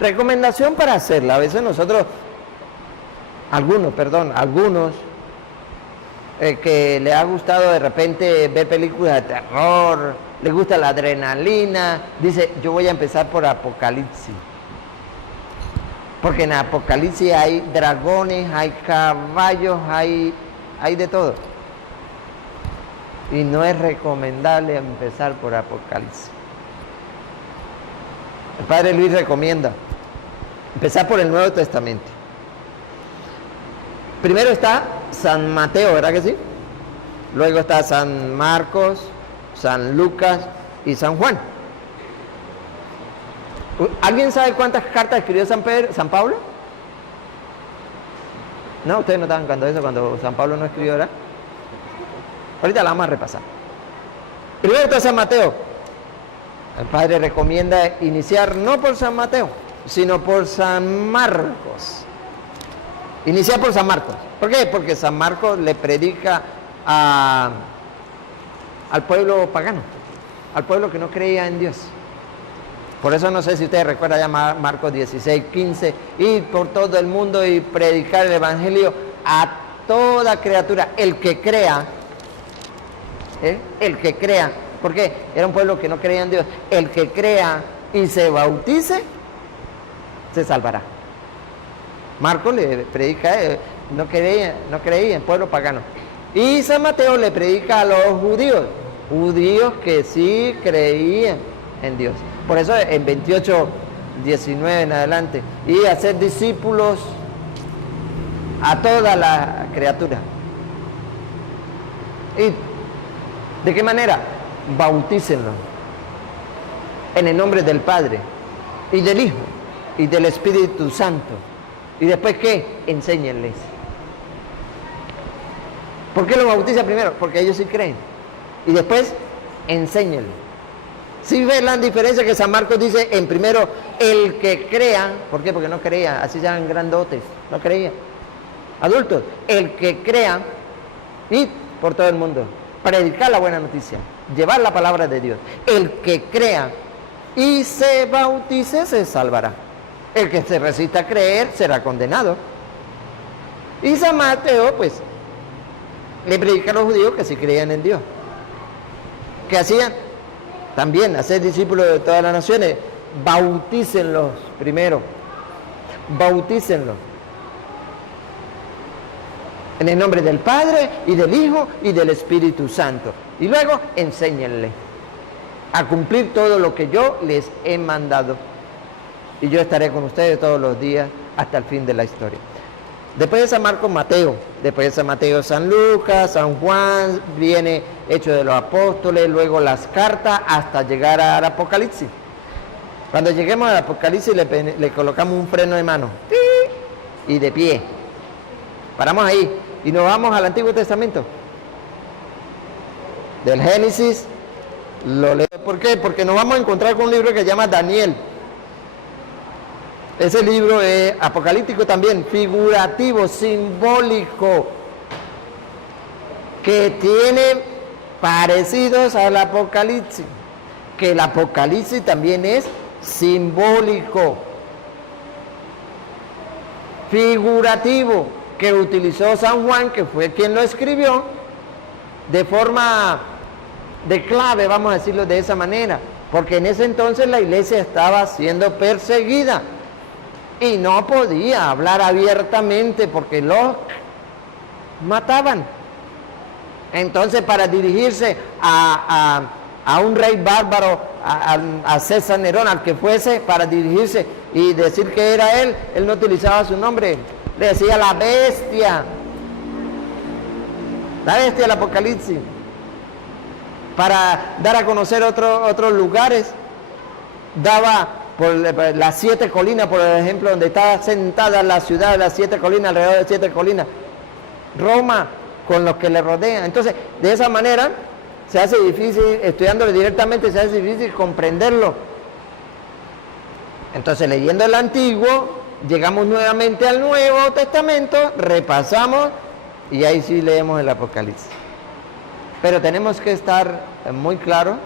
recomendación para hacerla. A veces nosotros, algunos que le ha gustado de repente ver películas de terror, le gusta la adrenalina, dice, yo voy a empezar por Apocalipsis. Porque en Apocalipsis hay dragones, hay caballos, hay de todo. Y no es recomendable empezar por Apocalipsis. El Padre Luis recomienda empezar por el Nuevo Testamento. Primero está San Mateo, ¿verdad que sí? Luego está San Marcos, San Lucas y San Juan. ¿Alguien sabe cuántas cartas escribió San Pablo? No, ustedes no estaban cuando San Pablo no escribió, ¿verdad? Ahorita la vamos a repasar. Primero está San Mateo. El Padre recomienda iniciar no por San Mateo, sino por San Marcos. Iniciar por San Marcos. ¿Por qué? Porque San Marcos le predica al pueblo pagano, al pueblo que no creía en Dios. Por eso no sé si ustedes recuerdan ya Marcos 16, 15, ir por todo el mundo y predicar el evangelio a toda criatura, el que crea, porque era un pueblo que no creía en Dios, el que crea y se bautice, se salvará. Marcos le predica, no creía en pueblo pagano. Y San Mateo le predica a los judíos que sí creían en Dios. Por eso en 28, 19 en adelante, y hacer discípulos a toda la criatura. ¿Y de qué manera? Bautícenlo en el nombre del Padre y del Hijo y del Espíritu Santo. ¿Y después qué? Enséñenles. ¿Por qué lo bautiza primero? Porque ellos sí creen. Y después, enséñenles. Si ven la diferencia que San Marcos dice en primero, el que crea, ¿por qué? Porque no creía, así ya eran grandotes, no creía. Adultos, el que crea, ir por todo el mundo, predicar la buena noticia, llevar la palabra de Dios. El que crea y se bautice se salvará. El que se resista a creer será condenado. Y San Mateo, pues, le predica a los judíos que sí creían en Dios. ¿Qué hacían? También hacer discípulos de todas las naciones. Bautícenlos primero. Bautícenlos. En el nombre del Padre y del Hijo y del Espíritu Santo. Y luego enséñenle a cumplir todo lo que yo les he mandado. Y yo estaré con ustedes todos los días hasta el fin de la historia. Después de San Marcos, Mateo. Después de San Mateo, San Lucas, San Juan, viene Hechos de los Apóstoles, luego las cartas, hasta llegar al Apocalipsis. Cuando lleguemos al Apocalipsis le colocamos un freno de mano. Y de pie. Paramos ahí. Y nos vamos al Antiguo Testamento. Del Génesis, lo leo. ¿Por qué? Porque nos vamos a encontrar con un libro que se llama Daniel. Ese libro es apocalíptico también, figurativo, simbólico, que tiene parecidos al Apocalipsis, que el Apocalipsis también es simbólico, figurativo, que utilizó San Juan, que fue quien lo escribió, de forma de clave, vamos a decirlo de esa manera, porque en ese entonces la iglesia estaba siendo perseguida. Y no podía hablar abiertamente porque los mataban. Entonces, para dirigirse a un rey bárbaro, a César Nerón, al que fuese, para dirigirse y decir que era él no utilizaba su nombre. Le decía la bestia del Apocalipsis. Para dar a conocer otros lugares, daba por las 7 colinas, por ejemplo, donde está sentada la ciudad de las 7 colinas, alrededor de 7 colinas. Roma, con los que le rodean. Entonces, de esa manera, se hace difícil, estudiándolo directamente, se hace difícil comprenderlo. Entonces, leyendo el Antiguo, llegamos nuevamente al Nuevo Testamento, repasamos, y ahí sí leemos el Apocalipsis. Pero tenemos que estar muy claros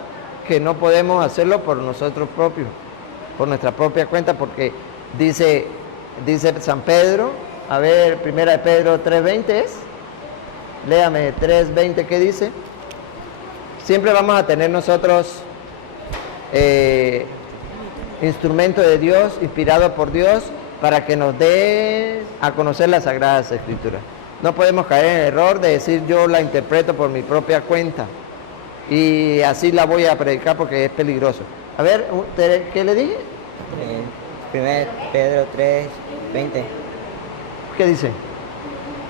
que no podemos hacerlo por nosotros propios, por nuestra propia cuenta, porque dice San Pedro, a ver, 1 de Pedro 3:20 es, léame 3:20, ¿qué dice? Siempre vamos a tener nosotros instrumento de Dios, inspirado por Dios, para que nos dé a conocer las Sagradas Escrituras. No podemos caer en el error de decir yo la interpreto por mi propia cuenta y así la voy a predicar porque es peligroso. A ver, ¿qué le dije? 1 Pedro 3:20. ¿Qué dice?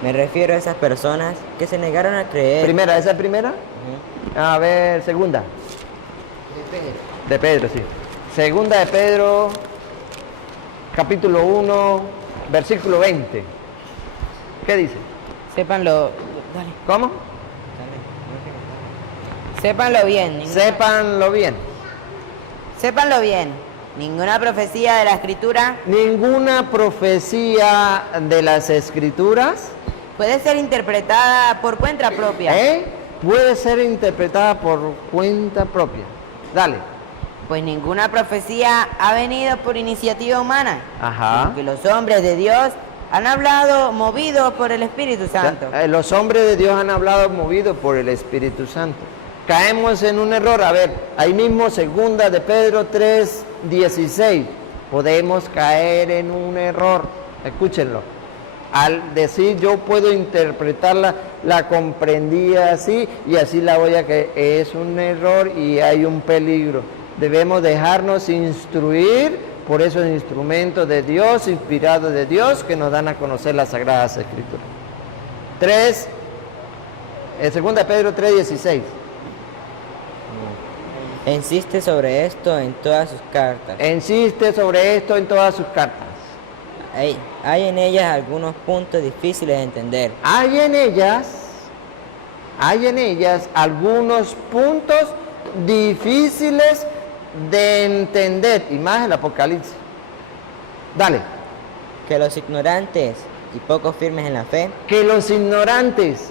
Me refiero a esas personas que se negaron a creer. Primera, ¿esa es primera? A ver, segunda. De Pedro, sí. Segunda de Pedro, capítulo 1, versículo 20. ¿Qué dice? Sépanlo. Dale. ¿Cómo? Sépanlo bien. Sépanlo bien. Sépanlo bien. Ninguna profecía de la Escritura Ninguna profecía de las Escrituras puede ser interpretada por cuenta propia. Puede ser interpretada por cuenta propia. Dale. Pues ninguna profecía ha venido por iniciativa humana. Ajá. Porque los hombres de Dios han hablado movidos por el Espíritu Santo. Los hombres de Dios han hablado movidos por el Espíritu Santo. Caemos en un error. A ver, ahí mismo 2 de Pedro 3:16. Podemos caer en un error. Escúchenlo. Al decir yo puedo interpretarla, la comprendí así y así la voy a creer. Es un error y hay un peligro. Debemos dejarnos instruir por esos instrumentos de Dios, inspirados de Dios, que nos dan a conocer las Sagradas Escrituras. 2 Pedro 3:16. Insiste sobre esto en todas sus cartas. Insiste sobre esto en todas sus cartas. Hay en ellas algunos puntos difíciles de entender. Hay en ellas algunos puntos difíciles de entender, y más el Apocalipsis. Dale. Que los ignorantes y poco firmes en la fe Que los ignorantes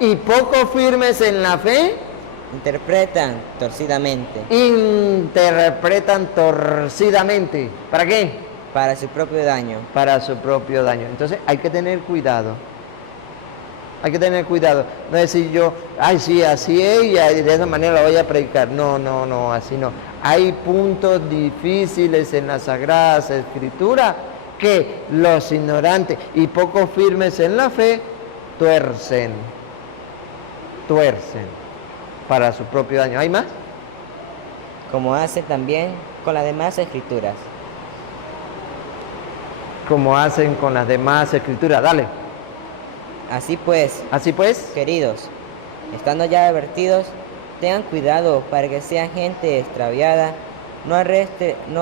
y poco firmes en la fe interpretan torcidamente interpretan torcidamente. ¿Para qué? para su propio daño. Para su propio daño. Entonces hay que tener cuidado. Hay que tener cuidado. No decir yo, ay sí, así es y de esa manera la voy a predicar. No, así no. Hay puntos difíciles en las Sagradas Escrituras que los ignorantes y poco firmes en la fe tuercen para su propio daño. ¿Hay más? Como hace también con las demás escrituras. Como hacen con las demás Escrituras. Dale. Así pues, queridos, estando ya advertidos, tengan cuidado para que sean gente extraviada, no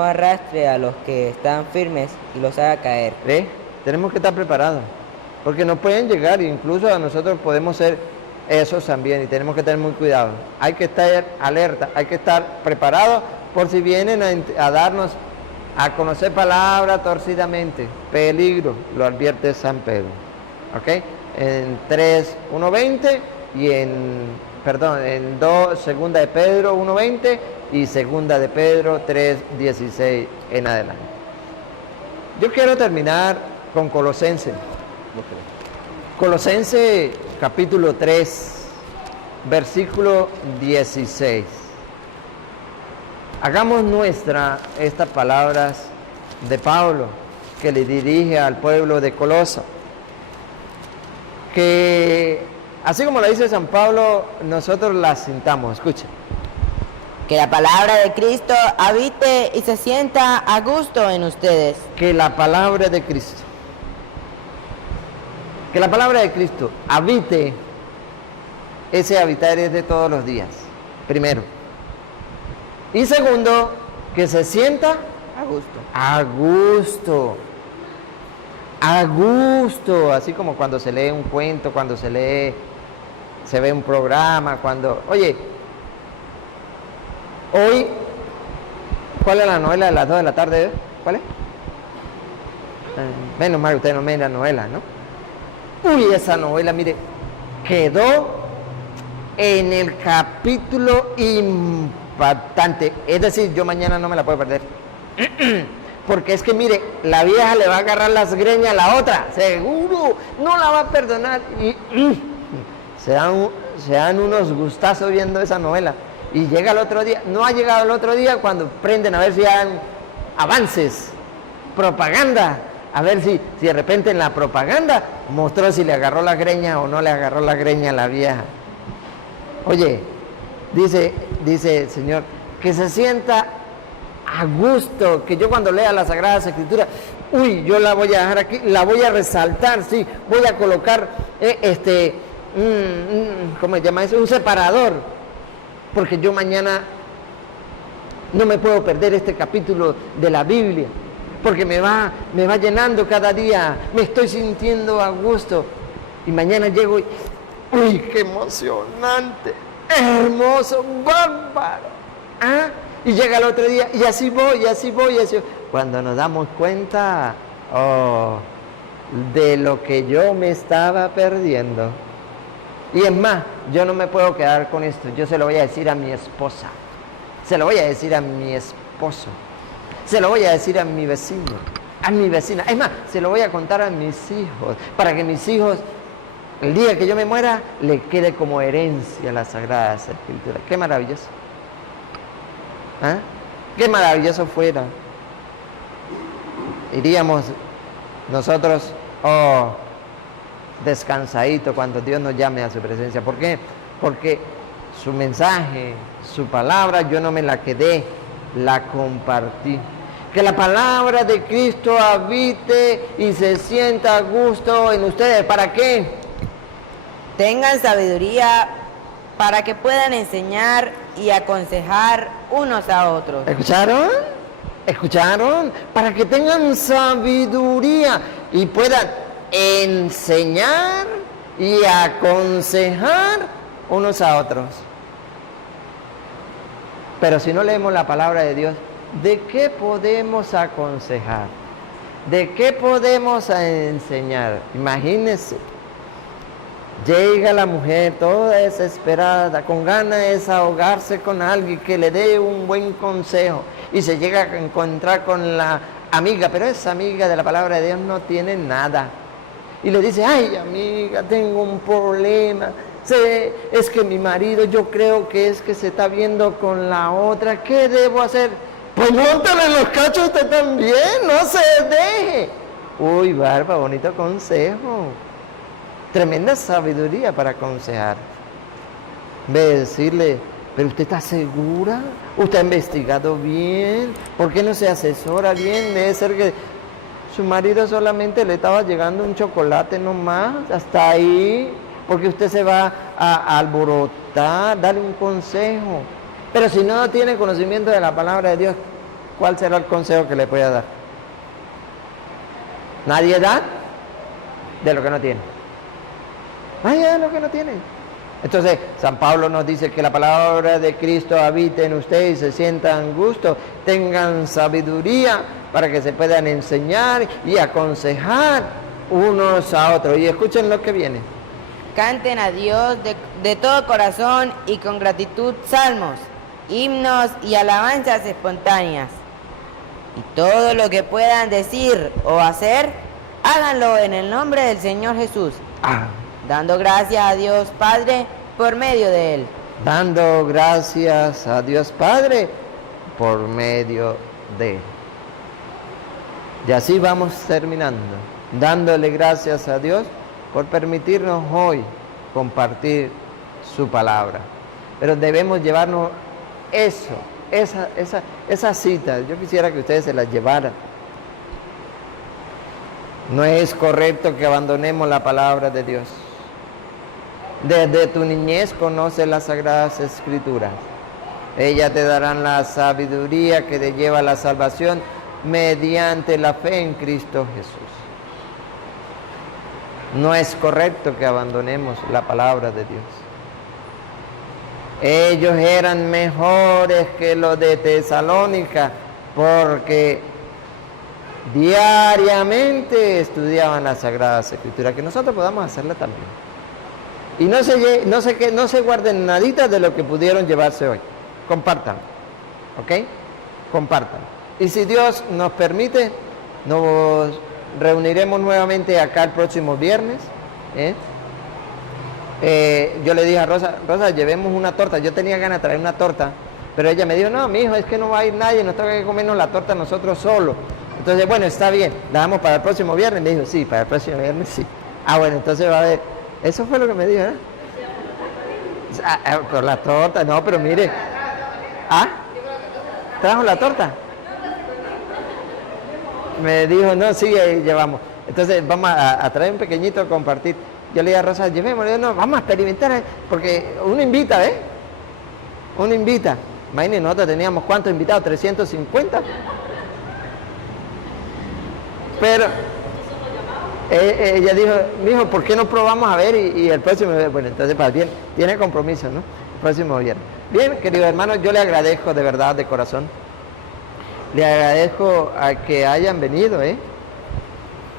arrastre a los que están firmes y los haga caer. ¿Ve? Tenemos que estar preparados, porque nos pueden llegar, incluso a nosotros podemos ser esos también, y tenemos que tener muy cuidado. Hay que estar alerta, hay que estar preparados por si vienen a darnos a conocer palabra torcidamente. Peligro, lo advierte San Pedro. ¿Ok? En 3:1:20 y en 2 de Pedro 1:20 y 2 de Pedro 3:16 en adelante. Yo quiero terminar con Colosenses. Colosenses capítulo 3, versículo 16. Hagamos nuestra estas palabras de Pablo que le dirige al pueblo de Colosa. Que así como lo dice San Pablo, nosotros la sintamos. Escuchen. Que la palabra de Cristo habite y se sienta a gusto en ustedes. Que la palabra de Cristo habite. Ese habitar es de todos los días, primero. Y segundo, que se sienta a gusto, así como cuando se lee un cuento, cuando se ve un programa, oye, hoy, ¿cuál es la novela de las 2 de la tarde? ¿Cuál es? Menos mal, usted no mira novela, ¿no? Uy, esa novela, mire, quedó en el capítulo impactante, es decir, yo mañana no me la puedo perder. Porque es que mire, la vieja le va a agarrar las greñas a la otra, seguro, no la va a perdonar. Y se dan unos gustazos viendo esa novela. Y llega el otro día, no ha llegado el otro día cuando prenden a ver si hay avances, propaganda, a ver si de repente en la propaganda mostró si le agarró la greña o no le agarró la greña a la vieja. Oye, dice el Señor, que se sienta a gusto, que yo cuando lea las Sagradas Escrituras, yo la voy a dejar aquí, la voy a resaltar, sí, voy a colocar ¿cómo se llama eso? Un separador, porque yo mañana no me puedo perder este capítulo de la Biblia, porque me va llenando cada día, me estoy sintiendo a gusto, y mañana llego y, qué emocionante, hermoso, bárbaro, ¿ah? Y llega el otro día, y así voy. Cuando nos damos cuenta, de lo que yo me estaba perdiendo. Y es más, yo no me puedo quedar con esto. Yo se lo voy a decir a mi esposa. Se lo voy a decir a mi esposo. Se lo voy a decir a mi vecino, a mi vecina. Es más, se lo voy a contar a mis hijos, para que mis hijos, el día que yo me muera, le quede como herencia las Sagradas Escrituras. Qué maravilloso. ¿Ah? Qué maravilloso fuera. Iríamos nosotros, descansadito cuando Dios nos llame a su presencia. ¿Por qué? Porque su mensaje, su palabra, yo no me la quedé, la compartí. Que la palabra de Cristo habite y se sienta a gusto en ustedes. ¿Para qué? Tengan sabiduría para que puedan enseñar y aconsejar unos a otros. ¿Escucharon? ¿Escucharon? Para que tengan sabiduría y puedan enseñar y aconsejar unos a otros. Pero si no leemos la palabra de Dios, ¿de qué podemos aconsejar? ¿De qué podemos enseñar? Imagínense, llega la mujer toda desesperada, con ganas de desahogarse con alguien que le dé un buen consejo, y se llega a encontrar con la amiga, pero esa amiga de la palabra de Dios no tiene nada. Y le dice, ay amiga, tengo un problema, es que mi marido yo creo que es que se está viendo con la otra, ¿qué debo hacer? Pues móntale los cachos usted también, no se deje. Uy, barba, bonito consejo. Tremenda sabiduría para aconsejar. En vez de decirle, pero usted está segura, usted ha investigado bien, ¿por qué no se asesora bien? Debe ser que su marido solamente le estaba llegando un chocolate nomás, hasta ahí, porque usted se va a alborotar, darle un consejo. Pero si no tiene conocimiento de la palabra de Dios, ¿cuál será el consejo que le pueda dar? Nadie da de lo que no tiene. Nadie da de lo que no tiene. Entonces, San Pablo nos dice que la palabra de Cristo habite en ustedes y se sientan gusto, tengan sabiduría para que se puedan enseñar y aconsejar unos a otros. Y escuchen lo que viene. Canten a Dios de todo corazón y con gratitud salmos, himnos y alabanzas espontáneas. Y todo lo que puedan decir o hacer, háganlo en el nombre del Señor Jesús, dando gracias a Dios Padre por medio de Él. Dando gracias a Dios Padre por medio de Él. Y así vamos terminando, dándole gracias a Dios por permitirnos hoy compartir su palabra. Pero debemos llevarnos esa cita. Yo quisiera que ustedes se las llevaran. No es correcto que abandonemos la palabra de Dios. Desde tu niñez conoce las Sagradas Escrituras. Ellas te darán la sabiduría que te lleva a la salvación mediante la fe en Cristo Jesús. No es correcto que abandonemos la palabra de Dios. Ellos eran mejores que los de Tesalónica porque diariamente estudiaban las Sagradas Escrituras. Que nosotros podamos hacerla también. Y no se guarden nadita de lo que pudieron llevarse hoy. Compartan. ¿Ok? Compartan. Y si Dios nos permite, nos reuniremos nuevamente acá el próximo viernes. Yo le dije a Rosa, llevemos una torta. Yo tenía ganas de traer una torta, pero ella me dijo, no, mi hijo, es que no va a ir nadie, nos toca que comernos la torta nosotros solos. Entonces, bueno, está bien, la damos para el próximo viernes. Me dijo, sí, para el próximo viernes sí. Bueno, entonces va a haber. Eso fue lo que me dijo, ¿eh? Por la torta, no, pero mire. ¿Trajo la torta? Me dijo, no, sí, llevamos. Entonces vamos a traer un pequeñito a compartir. Yo le dije a Rosa, llevémosle, no, vamos a experimentar, porque uno invita, Uno invita. Imagínense, nosotros teníamos ¿cuántos invitados? 350. Pero ella dijo, mijo, ¿por qué no probamos a ver? Y el próximo, bueno, entonces para bien, tiene compromiso, ¿no? El próximo viernes. Bien, queridos hermanos, yo le agradezco de verdad, de corazón. Le agradezco a que hayan venido,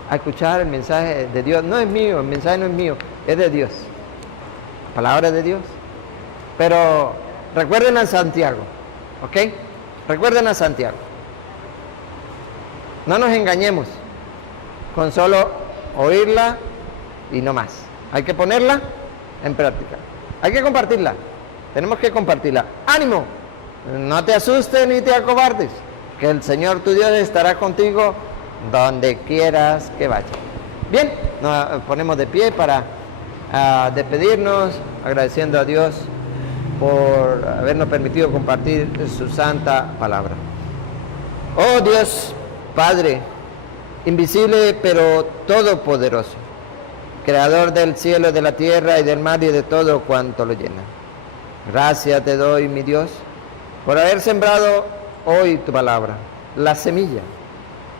a escuchar el mensaje de Dios. No es mío, el mensaje no es mío, es de Dios. Palabra de Dios. Pero recuerden a Santiago, ¿ok? Recuerden a Santiago. No nos engañemos con solo oírla y no más. Hay que ponerla en práctica. Hay que compartirla. Tenemos que compartirla. ¡Ánimo! No te asustes ni te acobardes, que el Señor tu Dios estará contigo donde quieras que vayas. Bien, nos ponemos de pie para despedirnos, agradeciendo a Dios por habernos permitido compartir su santa palabra. Oh Dios, Padre, invisible pero todopoderoso, creador del cielo, de la tierra y del mar y de todo cuanto lo llena. Gracias te doy, mi Dios, por haber sembrado hoy tu palabra, la semilla.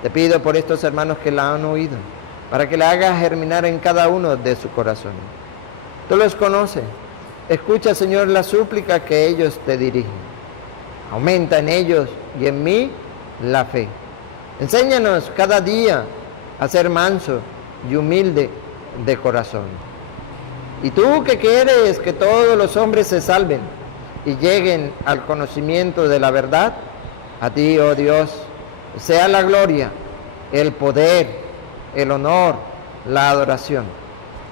Te pido por estos hermanos que la han oído, para que la hagas germinar en cada uno de sus corazones. Tú los conoces. Escucha, Señor, la súplica que ellos te dirigen. Aumenta en ellos y en mí la fe. Enséñanos cada día a ser manso y humilde de corazón. Y tú que quieres que todos los hombres se salven y lleguen al conocimiento de la verdad, a ti, oh Dios, sea la gloria, el poder, el honor, la adoración,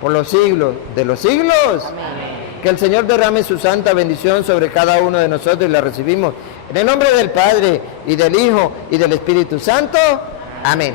por los siglos de los siglos. Amén. Que el Señor derrame su santa bendición sobre cada uno de nosotros y la recibimos en el nombre del Padre, y del Hijo, y del Espíritu Santo. Amén.